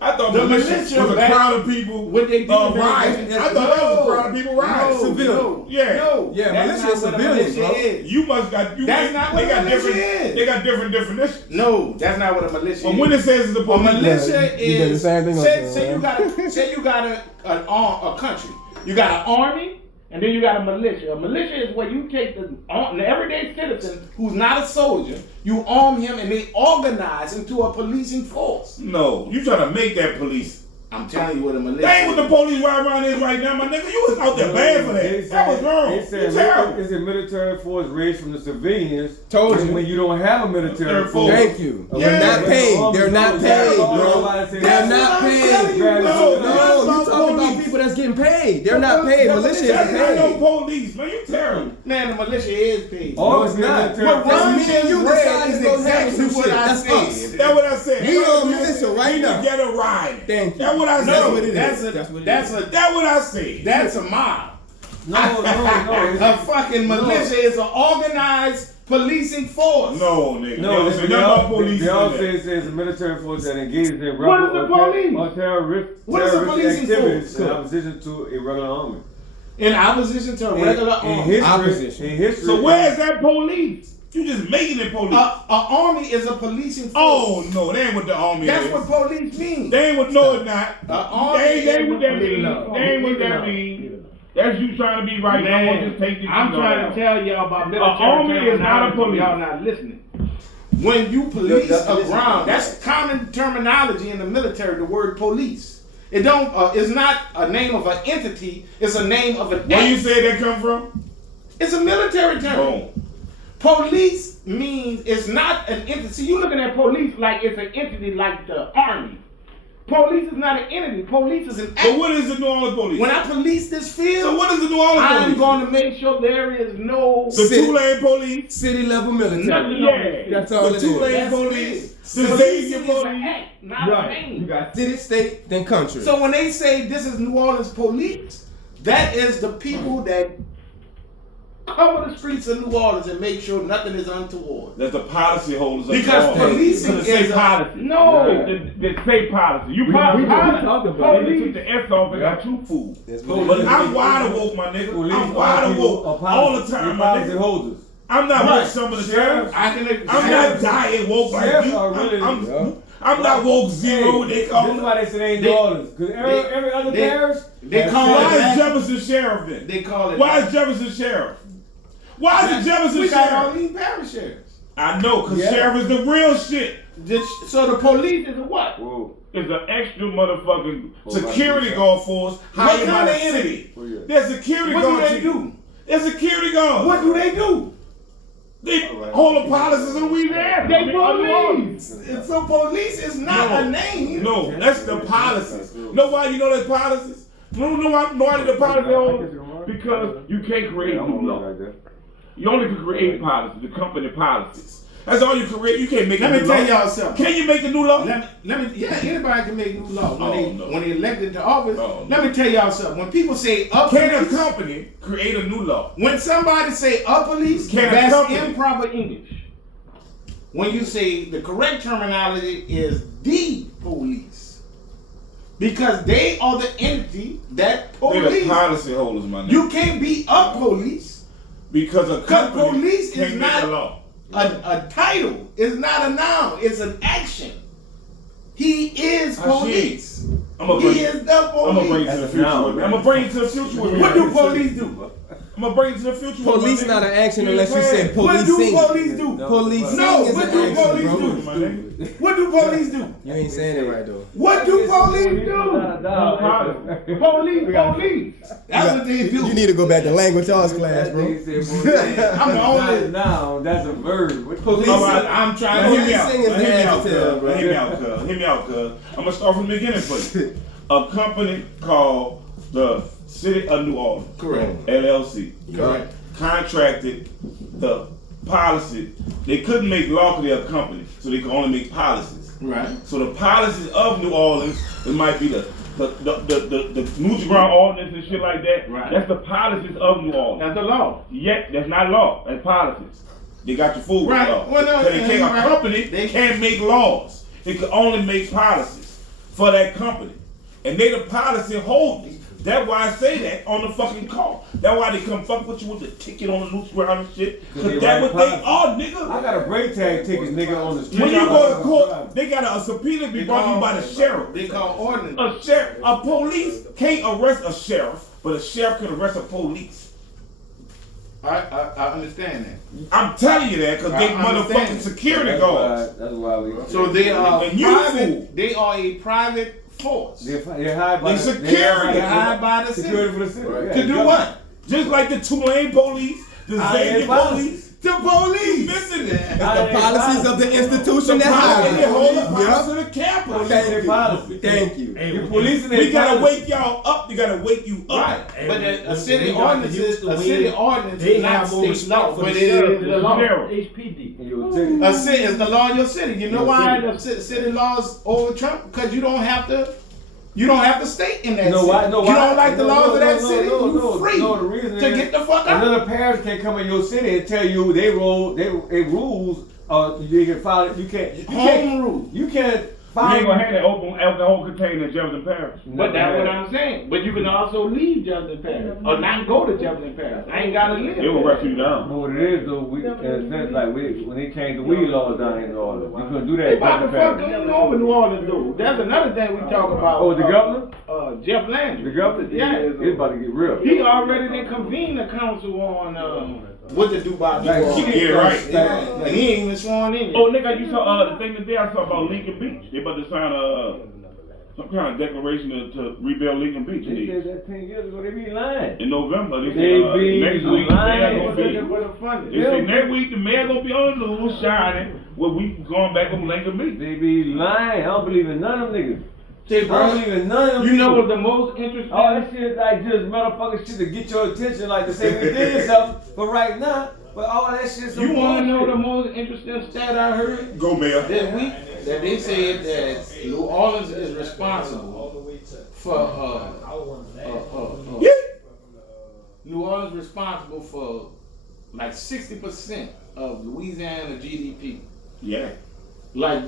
I thought The militia militia was a back- crowd of people What they do rioting. I thought that was a crowd of people rioting. Civilian. Yeah. No, Yeah, that's militia not is what a civilian, militia bro. is. You must got you. That's not what they got a militia different. is. They got different definitions. No, that's not what a militia But is. when it says it's a A police, militia you did the is same thing on say you Twitter, got say you got a country. You got an Army, and then you got a militia. A militia is where you take an everyday citizen who's not a soldier, you arm him, and they organize into a policing force. no, you trying to make that police. I'm telling you what a militia That ain't what the is. police ride around is right now, my nigga. You was out there bad for that. That was wrong. They You said terrible. it's a military force raised from the civilians. Told you. When you don't have a military force. Thank you. Yeah. They're not paid. They're not paid, bro. Everybody say They're that. not what I'm telling paid. you, No, bro. No, you talking about police. people that's getting paid. They're not paid. Militia That's isn't not no paid. police, man. You terrible. Man, the militia is paid. Oh, it's not. What That's Ron me and you just read decided is to go handle exactly some what shit. I That's said. us. That's what I said. We on militia right We now. get a ride. Thank you. That's what I said. That's what it is. That's a That's what it that's is. a That's what I said. that's a mob. No. A fucking militia is an organized policing force. No, nigga. No, They they, don't say nothing about police. they all in say there. it's a military force that engages in rebel What is the police? or terrorist What is a policing activities force? in opposition to a regular army. In opposition to a regular in army. Opposition. history. So where's that police? You just making it police. An army is a policing force. Oh no, they ain't what the army That's is. what police mean. They ain't what no it's not. Army They ain't what that Leave it mean. alone. They ain't what Leave it that alone. mean. That's you trying to be right. I'm gonna just take this. I'm trying to tell y'all about military army is not a terminology. police. Y'all not listening. When you police That's a ground, that's common terminology in the military. The word police. It don't. It's not a name of an entity. It's a name of an. Where you act. say that come from? It's a military term. Boom. Police means it's not an entity. See, you looking at police like it's an entity like the army. Police is not an entity. Police is an But act. what is the New Orleans police? When I police this field, So what is the New Orleans I'm police? going to make sure there is no. The two-lane police, City level military. Nothing on this shit. That's all the it two-lane is. That's what it police, is. the Police Xavier is an police. Act, not a Right. You name. got city, state, then country. So when they say this is New Orleans police, that is the people that cover the streets of New Orleans and make sure nothing is untoward. That's the policy holders of Because the law. policing Because it say is a, policy. No. The say policy. You policy. talked about They took the S off and got you fool. But I'm wide awoke, my nigga. Police I'm wide are people- awoke are all the policy- time, they're my policy nigga. holders. I'm not Right. woke some of the Sheriff, time. I can. I'm not dying woke like Sheriffs you. are really- I'm not woke zero. They This call is it. why they say they ain't They- New Orleans. Because every other they- parish, they have call sheriffs. Why it- is Jefferson sheriff then? They call it. Why is Jefferson sheriff? Why is it Jefferson We got sheriff? all these parish sheriffs. I know, cause Yeah. sheriff is the real shit. So the police is a what? Whoa. It's an extra motherfucking. Security guard force hired by kind the of city. entity? Oh, yeah. They're security What do guards. they do? They're security guards. What do they do? They all the policies in Louisiana. They police. So police is not a name. No, that's the policies. Know why you know that's policies? No, why the policies hold? Because you can't create new law. You only can create policies, the company policies. That's all you create. You can't make a new law. Let me tell y'all something. Can you make a new law? Anybody can make new law when they elected to office. Oh, no. Let me tell y'all something. When people say up Can a police, company create a new law? when somebody say up police, Can a that's company- improper English. When you say the correct terminology is the police, because they are the entity that They're the police. policy holders, my nigga. You can't be up police. Because a company police is can't make not- a law. A title is not a noun. It's an action. He is police. I'm gonna He is the I'm gonna bring police. you to the future with me. I'm gonna bring you to the future with me. What do police do? I'm gonna bring you to the future with me. Police not an action unless you say What do policing. police do? Policing No, is what an do action, police bro. do? What do police do? You ain't saying it right though. What do police do? Police. That's what they do. You need to go back to language arts class, bro. I'm the only. Now that's a verb. Police. All right. I'm Now, trying hear to me out. Policing is Now, the hear me out, adjective, cuz. bro. Hear me out, cuz. Hear me out, cuz. I'm gonna start from the beginning for you. A company called the City of New Orleans, Correct. LLC, Correct. contracted the policy. They couldn't make law because they're a company, so they could only make policies. Right. So the policies of New Orleans, it might be the New Ground ordinance and shit like that. Right. That's the policies of New Orleans. That's the law. Yet that's not law. That's policies. They got your food Right. law. Well, no, So they can't, right. a company They- can't make laws. They can only make policies for that company. And they the policy holders. That's why I say that on the fucking call. That's why they come fuck with you with the ticket on the loose ground and shit. Cause they that's write what they policy. are, nigga. I got a brake tag ticket, nigga, on the street. When you go to court, they got a subpoena be brought to you by the sheriff. They call ordinance. A sheriff, a police can't arrest a sheriff, but a sheriff can arrest a police. I understand that. I'm telling you that because they I understand. motherfucking security guards. That's why we. So they are And you private. fool. They are a private force. They're hired by They security. They're hired by the security city for the city. Right. Yeah, to do government. what? Just like the Tulane police, the Xavier police. The police. Missing it. It's the policies of the institution The that policy, they hold the hires. policy of the capital. Police policy. Thank you. You policing We gotta policy. wake y'all up. They gotta wake you up. Right. But a city when ordinance Dr. is Houston a city win, ordinance they is not have more state respect law, for but the it sheriff. is the law. HPD. You'll take A city is the law in your city. You know Your why city. the city laws over Trump? Because you don't have to. You don't have to stay in that You know city. why? No, you why? don't like the No, laws no, of that no, city. no, You no, free no, the reason to is get the fuck out. Another parish can come in your city and tell you they rules. You can file it. You can't rule. You can't We file. ain't gonna have that open alcohol container in Jefferson Parish. But that's what I'm saying. But you can also leave Jefferson Parish or not go to Jefferson Parish. I ain't gotta live. They will rush you down. But what it is though, in a sense, like when they changed the weed laws down in New Orleans, you couldn't do that. They in about to Jefferson fuck Parish. you over New Orleans, dude. That's another thing we talk about. Oh, the governor? Jeff Landry. The governor, Yeah. it's about to get real. He already did convene the council on What to do about Like, New Orleans. Yeah, right. Yeah. And he ain't even sworn in yet. Oh, nigga, you saw the thing today I saw about Lincoln Beach. They about to sign some kind of declaration to rebuild Lincoln Beach. They said that 10 years ago. They be lying. In November, they They say be next week the mayor lying. gonna be. for the funding. They say next week the mayor gonna be on the news shining where we going back on Lincoln Beach. They be lying. I don't believe in none of them niggas. Say, I bro, don't believe in none of them. You know people. what the most interesting? All that shit like just motherfucking shit to get your attention, like to say we did something, but right now, but all that shit's some You want to know bullshit. the most interesting stat I heard Go, Mayor. this week? That they said that New Orleans is responsible for Yeah. New Orleans responsible for like 60% of Louisiana GDP. Yeah. Like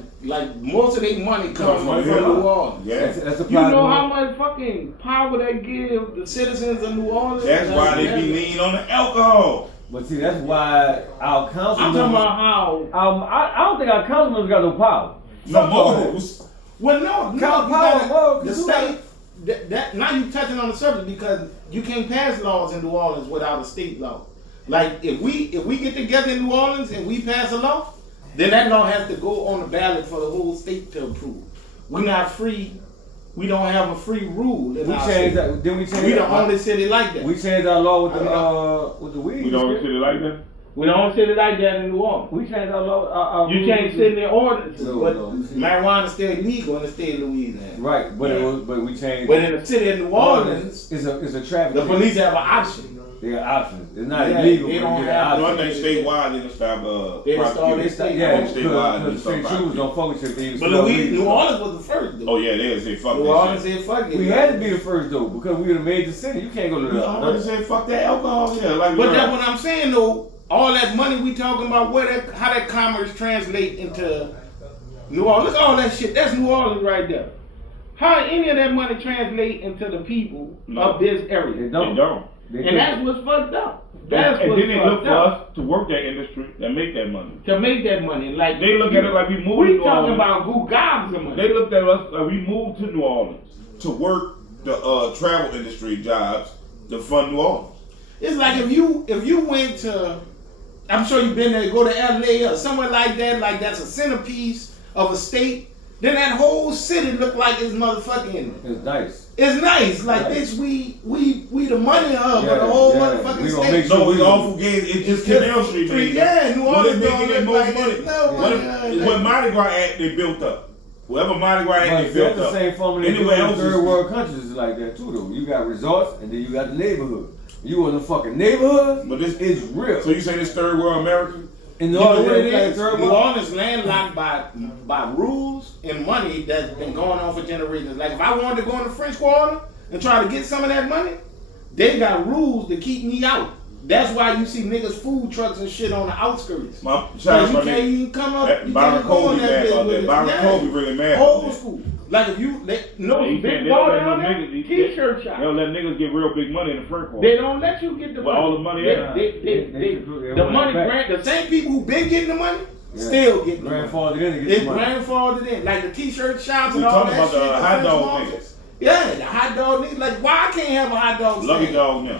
most of their money comes from Yeah. New Orleans. Yeah. That's a You know how much fucking power they give the citizens of New Orleans? That's why they be leaning on the alcohol. But see, that's why our council I'm talking about how. I don't think our council members got no power. No morals. well, no, Count you power, gotta- bro, the 'cause you state. That now you touching on the subject because you can't pass laws in New Orleans without a state law. Like if we get together in New Orleans and we pass a law, then that law has to go on the ballot for the whole state to approve. We're not free. We don't have a free rule. In We our changed city. that. Then we changed We the that. only city like that. We changed our law with the weed. We don't consider it like that. We don't sit it like that in New Orleans. We changed our law. You can't sit in the ordinances, No, but no. marijuana is still illegal in the state of Louisiana. Right, but but we changed. But in the city of New Orleans, it's a traffic. the police have an option. They got options. It's not Yeah, illegal. they but don't you have- get No, I options. think statewide they done stop They done started prosecuting. state- Yeah, statewide, because they state stop troopers don't fuck with you. But New Orleans was the first, though. Oh yeah, they say fuck New that Orleans shit. said fuck it. We had to be the first though because we were the major city. You can't go to We always the. say fuck that alcohol here. Like But that's what I'm saying, though. All that money we talking about, how that commerce translate into New Orleans? Look at all that shit. That's New Orleans right there. How any of that money translate into the people of this area? They They don't. don't. And that's what's fucked up. That's and what's then they look fucked for up. us to work that industry and make that money. To make that money, like They look at it like we moved to We New talking Orleans. about who gobs of money. They looked at us like we moved to New Orleans. to work the travel industry jobs to fund New Orleans. It's like if you went to, I'm sure you've been there, go to LA or somewhere like that's a centerpiece of a state. Then that whole city look like it's motherfucking. It's nice. It's nice, like Nice. bitch. We the money hub Yeah, of the whole yeah. motherfucking We gonna state. make sure No, it's awful games. It's just Canal Street, man. Yeah, New Orleans What don't making the look most like money? it. No, What Mardi Gras Act they built up? Whoever Mardi Gras Act But they that's built the up. same formula they do Anywhere in else third is world countries is like that too though. You got resorts and then you got the neighborhood. You in the fucking neighborhood, But this is real. So you saying this third world America? In You the know other what it like is? third New world. Orleans landlocked by rules and money that's been going on for generations. Like if I wanted to go in the French Quarter and try to get some of that money, they got rules to keep me out. That's why you see niggas food trucks and shit on the outskirts. My Cause shout out you my can't nigga. even come up. That You Byron can't go Cole in be that mad bitch about with that. it. Byron Yeah. Cole be really mad about Old that. school. Like if you no They big saying they ball don't let down no there, niggas- t-shirt shop. They'll let niggas get real big money in the front quarter. They don't let you get the Where money. all the money They- at? They the run money it back. the same people who been getting the money Yeah. still getting the money. Grandfathered in to get It's the money. grandfathered in, like the t-shirt shops We and all talking that about shit. the hot French dog markets. niggas. Yeah, the hot dog niggas. Like, why I can't have a hot dog Lucky stand? dog now.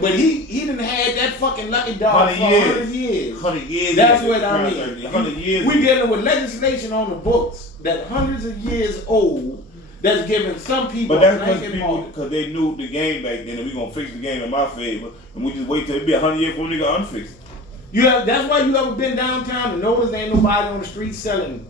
But he didn't had that fucking lucky dog 100 for years. 100 years. 100 years. That's ago. what I mean. 100 years. We ago. dealing with legislation on the books that hundreds of years old that's giving some people But that's because blanket people, market. because they knew the game back then, and we gonna fix the game in my favor, and we just wait till it be 100 years before we nigga unfix it. That's why you ever been downtown and notice there ain't nobody on the street selling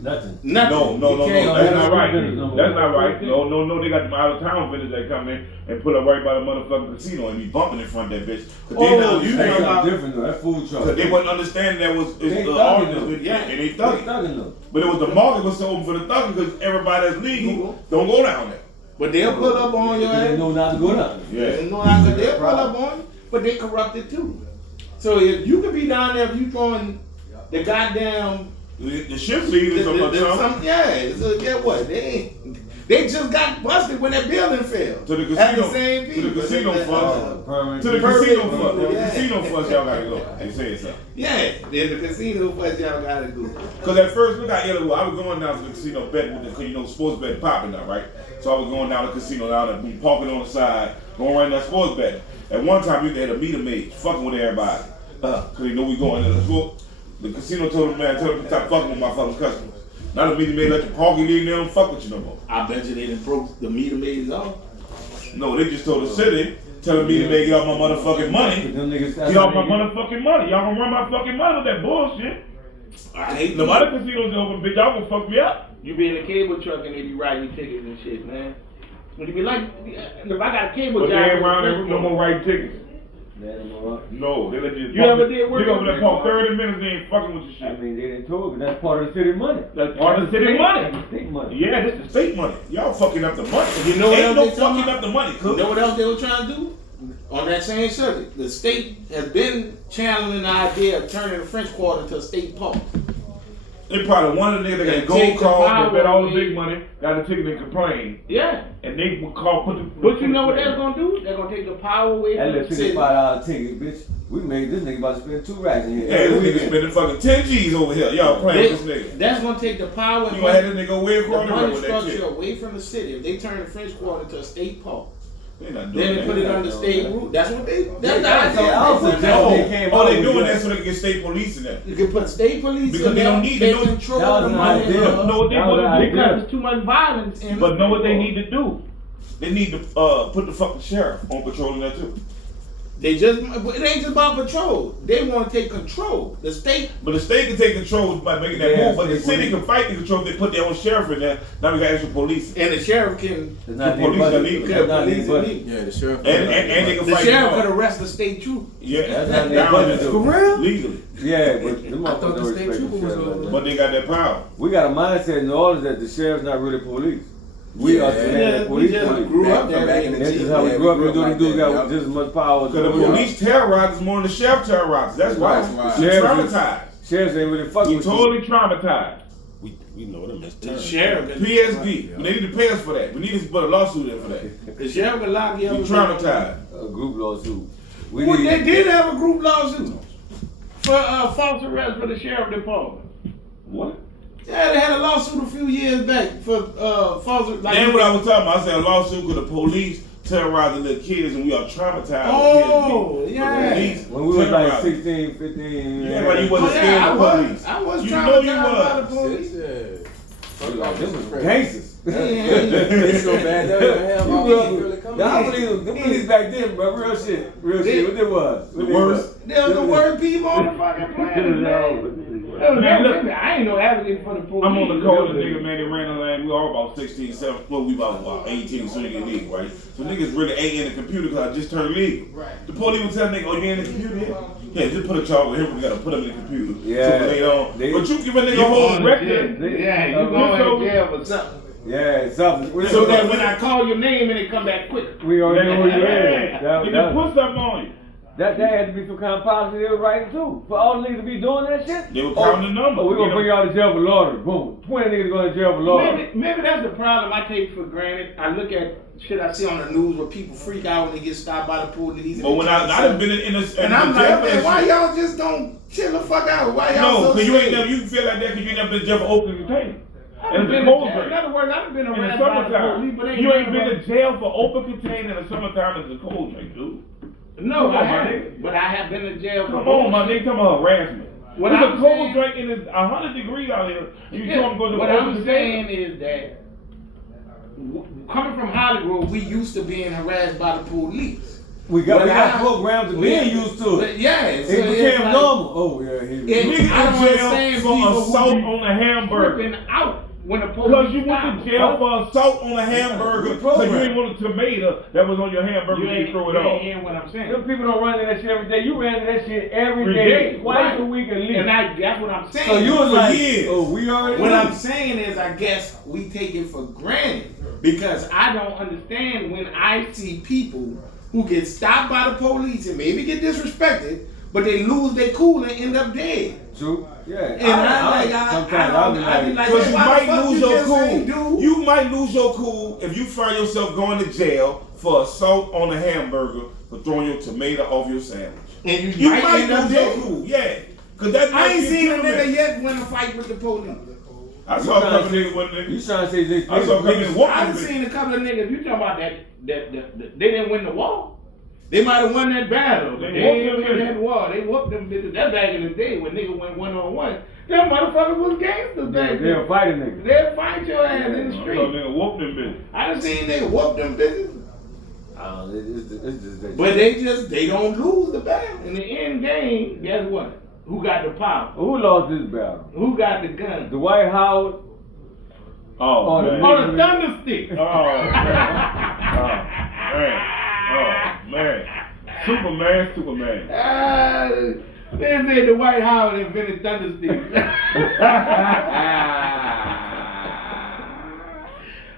Nothing. nothing. No, You can't- That's not right. vendors no more. That's not right. No, they got them out of town vendors that come in and put up right by the motherfucking casino and be bumping in front of that bitch. Cause Oh, they not you understanding- talking about- different though. That food truck. Cause they wasn't understanding that was They the thugging argument them. with Yeah. and they They thugging. thugging them. But it was the market was so open for the thugging because everybody that's legal don't go down there. But they'll pull up on your They ass. know not to go down. Yeah. They know how they'll pull up on you, but they corrupted too. So if you could be down there, if you throwing the goddamn The shift lead is something so get what? They just got busted when that building fell. to the At the casino. same To people. the casino fund. Permanent. To the Permanent casino people, fund. The yeah. casino fund y'all gotta go. They said something. Yeah, then the casino what y'all gotta do. Cause at first, look how ill it was. I was going down to the casino betting with the, sports betting popping now, right? So I was going down to the casino down there, parking on the side, going right now sports betting. At one time, you had a meter maid fucking with everybody, cause they know we going to the school. The casino told them, man, tell them to stop fucking with my fucking customers. Now the meter maid let you park, you leave, they don't fuck with you no more. I bet you they done broke the meter maids off. No, they just told the city, tell the meter maid get off my motherfucking money. Them niggas. Get off my motherfucking money. Y'all gonna run my fucking money with that bullshit. I hate The them. other casinos open, bitch. Y'all gonna fuck me up. You be in a cable truck and they be writing tickets and shit, man. When you be like, if I got a cable But they job, ain't around there no more writing tickets. No, they let you. You ever did work You on over there that park car? 30 minutes, they ain't fucking with your I shit. mean, they didn't told you, but that's part of the city money. That's part of the city money. That's state money. Yeah, this is State money. Y'all fucking up the money. You know what Ain't else no they talking fucking about? up the money, You cook. know what else they were trying to do? On that same subject, the state has been channeling the idea of turning the French Quarter into a state park. They probably one of the niggas that They got take gold the card. power They bet all the away. big money, got a ticket and complain. Yeah. And they would call, put the. But you know what they're gonna do? They're gonna take the power away That from little the city. $55 ticket, bitch. We made this nigga about to spend 2 racks in here. Hey, every this nigga weekend. spending fucking 10 G's over here. Y'all playing with this nigga. That's gonna take the power and You gonna have this nigga way the across the road money with that structure shit. away from the city. If they turn the French Quarter into a state park, They not doing then they that. put it They not under doing state that. rule. That's what they. That's the that's idea. what I was They put it suggesting. under- They came Oh, out they with doing that. that so they can get state police in there. You can put state police Because in they there. don't need They to know- control That was the an money. idea. Know what they That was wanna an do? idea. Because there's too much violence in But the- know what they need to do. They need to put the fucking sheriff on patrol in there too. It ain't just about patrol. They want to take control. The state. But the state can take control by making that move. But the city can fight the control if they put their own sheriff in there. Now we got extra police. And the sheriff can. The police can leave. Yeah, the sheriff. And they can The fight. sheriff could arrest the state trooper. Yeah, That's not their down budget, there. though. For real? Legally. Yeah, but them I thought motherfuckers the don't state respect trooper the was sheriff. over there. But they got that power. We got a mindset in New Orleans that the sheriff's not really police. We are Yeah, the we police. just grew up there. Back in the That's day, just how we yeah, grew up. We like dudes that, got just as much power as Because the police terrorize us more than the sheriff terrorizes. That's why. That's why. She's Sheriff- traumatized. Sheriffs ain't really fucking We with totally traumatized. We know them as The terrorists. sheriff. PSD. They need to pay us for that. We need to put a lawsuit in for that. The sheriff can lock you up. We traumatized. a group lawsuit. Well, they did have a group lawsuit for false arrest for the sheriff department. What? Yeah, they had a lawsuit a few years back for false arrest. And what I was talking about, I said a lawsuit because the police terrorize the little kids and we are traumatized. Oh, with PSD. yeah. The police When we was like terrorize. 16, 15. Yeah, but you wasn't scared of the police. I was You traumatized know you by the was. police. Them was gangsters. It's so bad they don't have all these really coming I in. believe them police back then, bro. Real shit. Real shit. What they was? The worst. They were the worst people on the fucking planet, man. Man, look, I ain't no advocate for the police. I'm on the coldest nigga, man. They ran the land. We all about 16, 17. Well, we about 18, so you get legal, right? So niggas really ain't in the computer because I just turned legal. The police would tell nigga, oh, you in the computer? Yeah, just put a charge with him. We gotta put him in the computer. Yeah. So later on. They- But you give a nigga a whole record. Yeah, you going to jail for something. Yeah, something. So that when I call your name and it come back quick. we already know who you Hey, is. you can put something on you. That had to be some kind of policy they were writing too. For all the niggas to be doing that shit. They were counting the numbers. Oh, we gonna bring y'all to jail for loitering. Boom. 20 niggas going to jail for loitering. Maybe that's the problem I take for granted. I look at shit I see on the news where people freak out when they get stopped by the police. But when I done been in a and I'm like, man, why y'all just don't chill the fuck out? Why y'all No, so because you ain't scared? never, you feel like that because you ain't never been in jail for open container. And it's been a in cold jail. drink. In other words, I've been In the arrested by the police, summertime. but You ain't never- been in jail for open container in the summertime. It's a cold drink, dude. No, Come I on, my haven't. nigga. But I have been in jail for Come on, my nigga. Talking about harassment. What It's I'm a cold saying- drink and it's 100 degrees out here. You Yeah, told him to go to what open I'm container. saying is that coming from Hollywood, we used to being harassed by the police. We got But I- programs to being used to it. Yeah, It so it's became like- normal. Oh yeah, here we It- go. Nigga I don't in jail understand for people assault who be on a hamburger. flipping out when the police Because you went stop. to jail for Assault on a hamburger. because you ain't want a tomato that was on your hamburger. You You ain't throw it you off. ain't hearing what I'm saying. Them people don't run into that shit every day. You ran into that shit every Every day, day, twice right. a week at least. And that's what I'm saying. So you was For like, years. oh, we already What knew. I'm saying is, I guess we take it for granted because I don't understand when I see people who get stopped by the police and maybe get disrespected, but they lose their cool and end up dead. True. Yeah. And I sometimes I'll be I be like, like, Because you why the might fuck lose you your just ain't cool. do? You might lose your cool if you find yourself going to jail for assault on a hamburger for throwing your tomato off your sandwich. And You might might end up lose your dead. cool, yeah. Because that I ain't seen a nigga legitimate. yet win a fight with the police. I saw a couple niggas one you nigga. trying to say this? I saw a couple niggas I whooping done me. seen a couple of niggas. You talking about that they didn't win the war. They might have won that battle, but they didn't win that war. They whooped them bitches. That back in the day when niggas went 1-on-1. Them motherfuckers was gangsters back They're then. fighting niggas. They'll fight your ass in the So street. nigga whoop them bitches. I done seen niggas whoop them bitches. It's just that. But they don't lose the battle. In the end game, guess what? Who got the power? Who lost this battle? Who got the gun? Dwight Howard. Oh, man. On the thunder stick. Oh, man. Superman. They said the White House invented thunder sticks.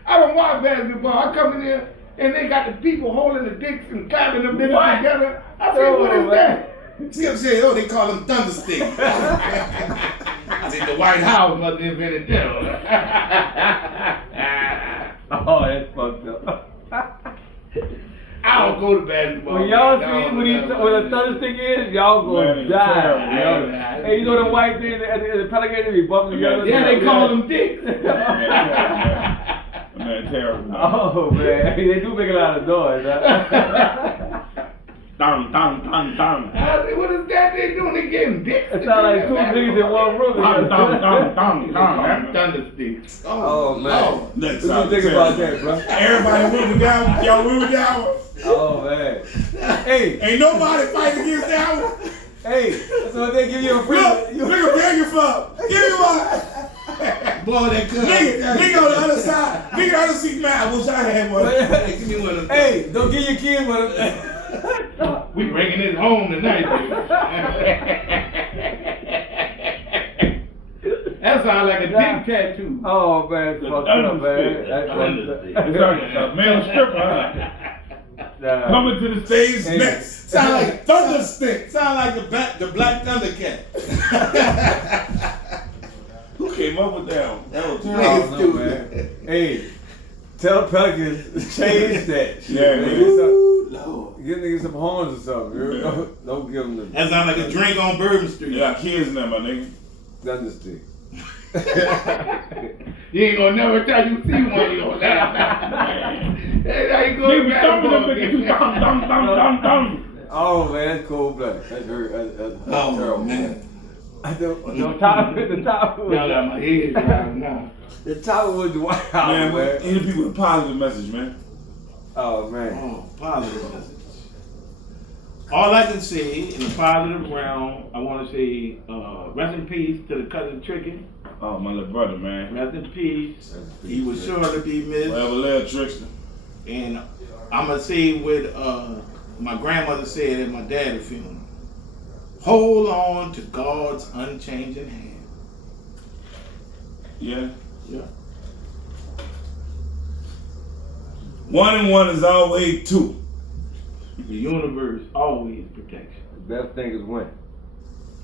I don't watch basketball. I come in here and they got the people holding the dicks and clapping them bitches together. I said, what is that? Skip said, oh, they call them thunder sticks. I said, the White House must have invented them. Oh, that's fucked up. I don't go to basketball. When y'all man. see when a thunder stick is, y'all gonna Man, die. terrible. Yo. Hey, you know the white thing at the Pelican, they be bumping together. Yeah, they call them dicks. Man, terrible. Man. Oh man, they do make a lot of noise. Huh? Dum, dum, dum, dum. I said, what is that they doing? They getting dicks. It sound like two niggas in one room. Dum, dum, dum, dum, That's dum. thunder sticks. Oh man. Next What time. you think about that, bro? Everybody moving down. Y'all moving down. Oh man. Hey, Ain't nobody fighting against that one. hey. So they give you a free. Look, nigga begging for. Give me one. Blow that cut. Nigga on the other side. Nigga on the other seat, man. I wish I had one. Give me one of them. Hey, don't give your kid one. We bringing this home tonight, baby. That sounds like a dick tattoo. Oh man, it's fucked up, man. It's a male stripper, huh? Coming to the stage Hey. next. Sound like Thunder stick. Sound like the Black Thundercat. Who came up with that one? That was Niggas no, stupid. man. Hey, tell Pelicans change that shit. Yeah, man. Ooh, Lord. Give niggas some horns or something. Yeah. Don't give them the That sound like a drink on Bourbon Street. You got kids in there, my nigga. thunder stick. You ain't gonna never tell you see one, you gonna laugh. Hey, how you They going be back? thumping them niggas. Dum, dum, dum, dum, dum. Oh man, that's cold blood. That's Oh terrible. man. The top, the top Y'all got my head right now. the top was wild, Man, man. hit people with a positive message, man. Oh man. Oh, positive message. All I can say in the positive realm, I want to say rest in peace to the cousin Tricky. Oh, my little brother, man. Rest in peace. He was sure to be missed. Forever live, Trickster. And I'm going to say what my grandmother said at my dad's funeral. Hold on to God's unchanging hand. Yeah. Yeah. 1 and 1 is always 2. The universe always protects you. The best thing is win.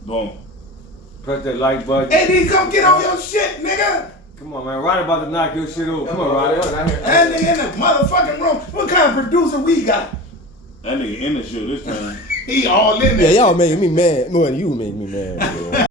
Boom. Press that like button. Hey, D, come get on your shit, nigga. Come on, man. Roddy about to knock your shit over. Come on, Roddy. That nigga in the motherfucking room. What kind of producer we got? That nigga in the show this time. He all in Yeah, there. y'all making me mad. More than you make me mad, bro.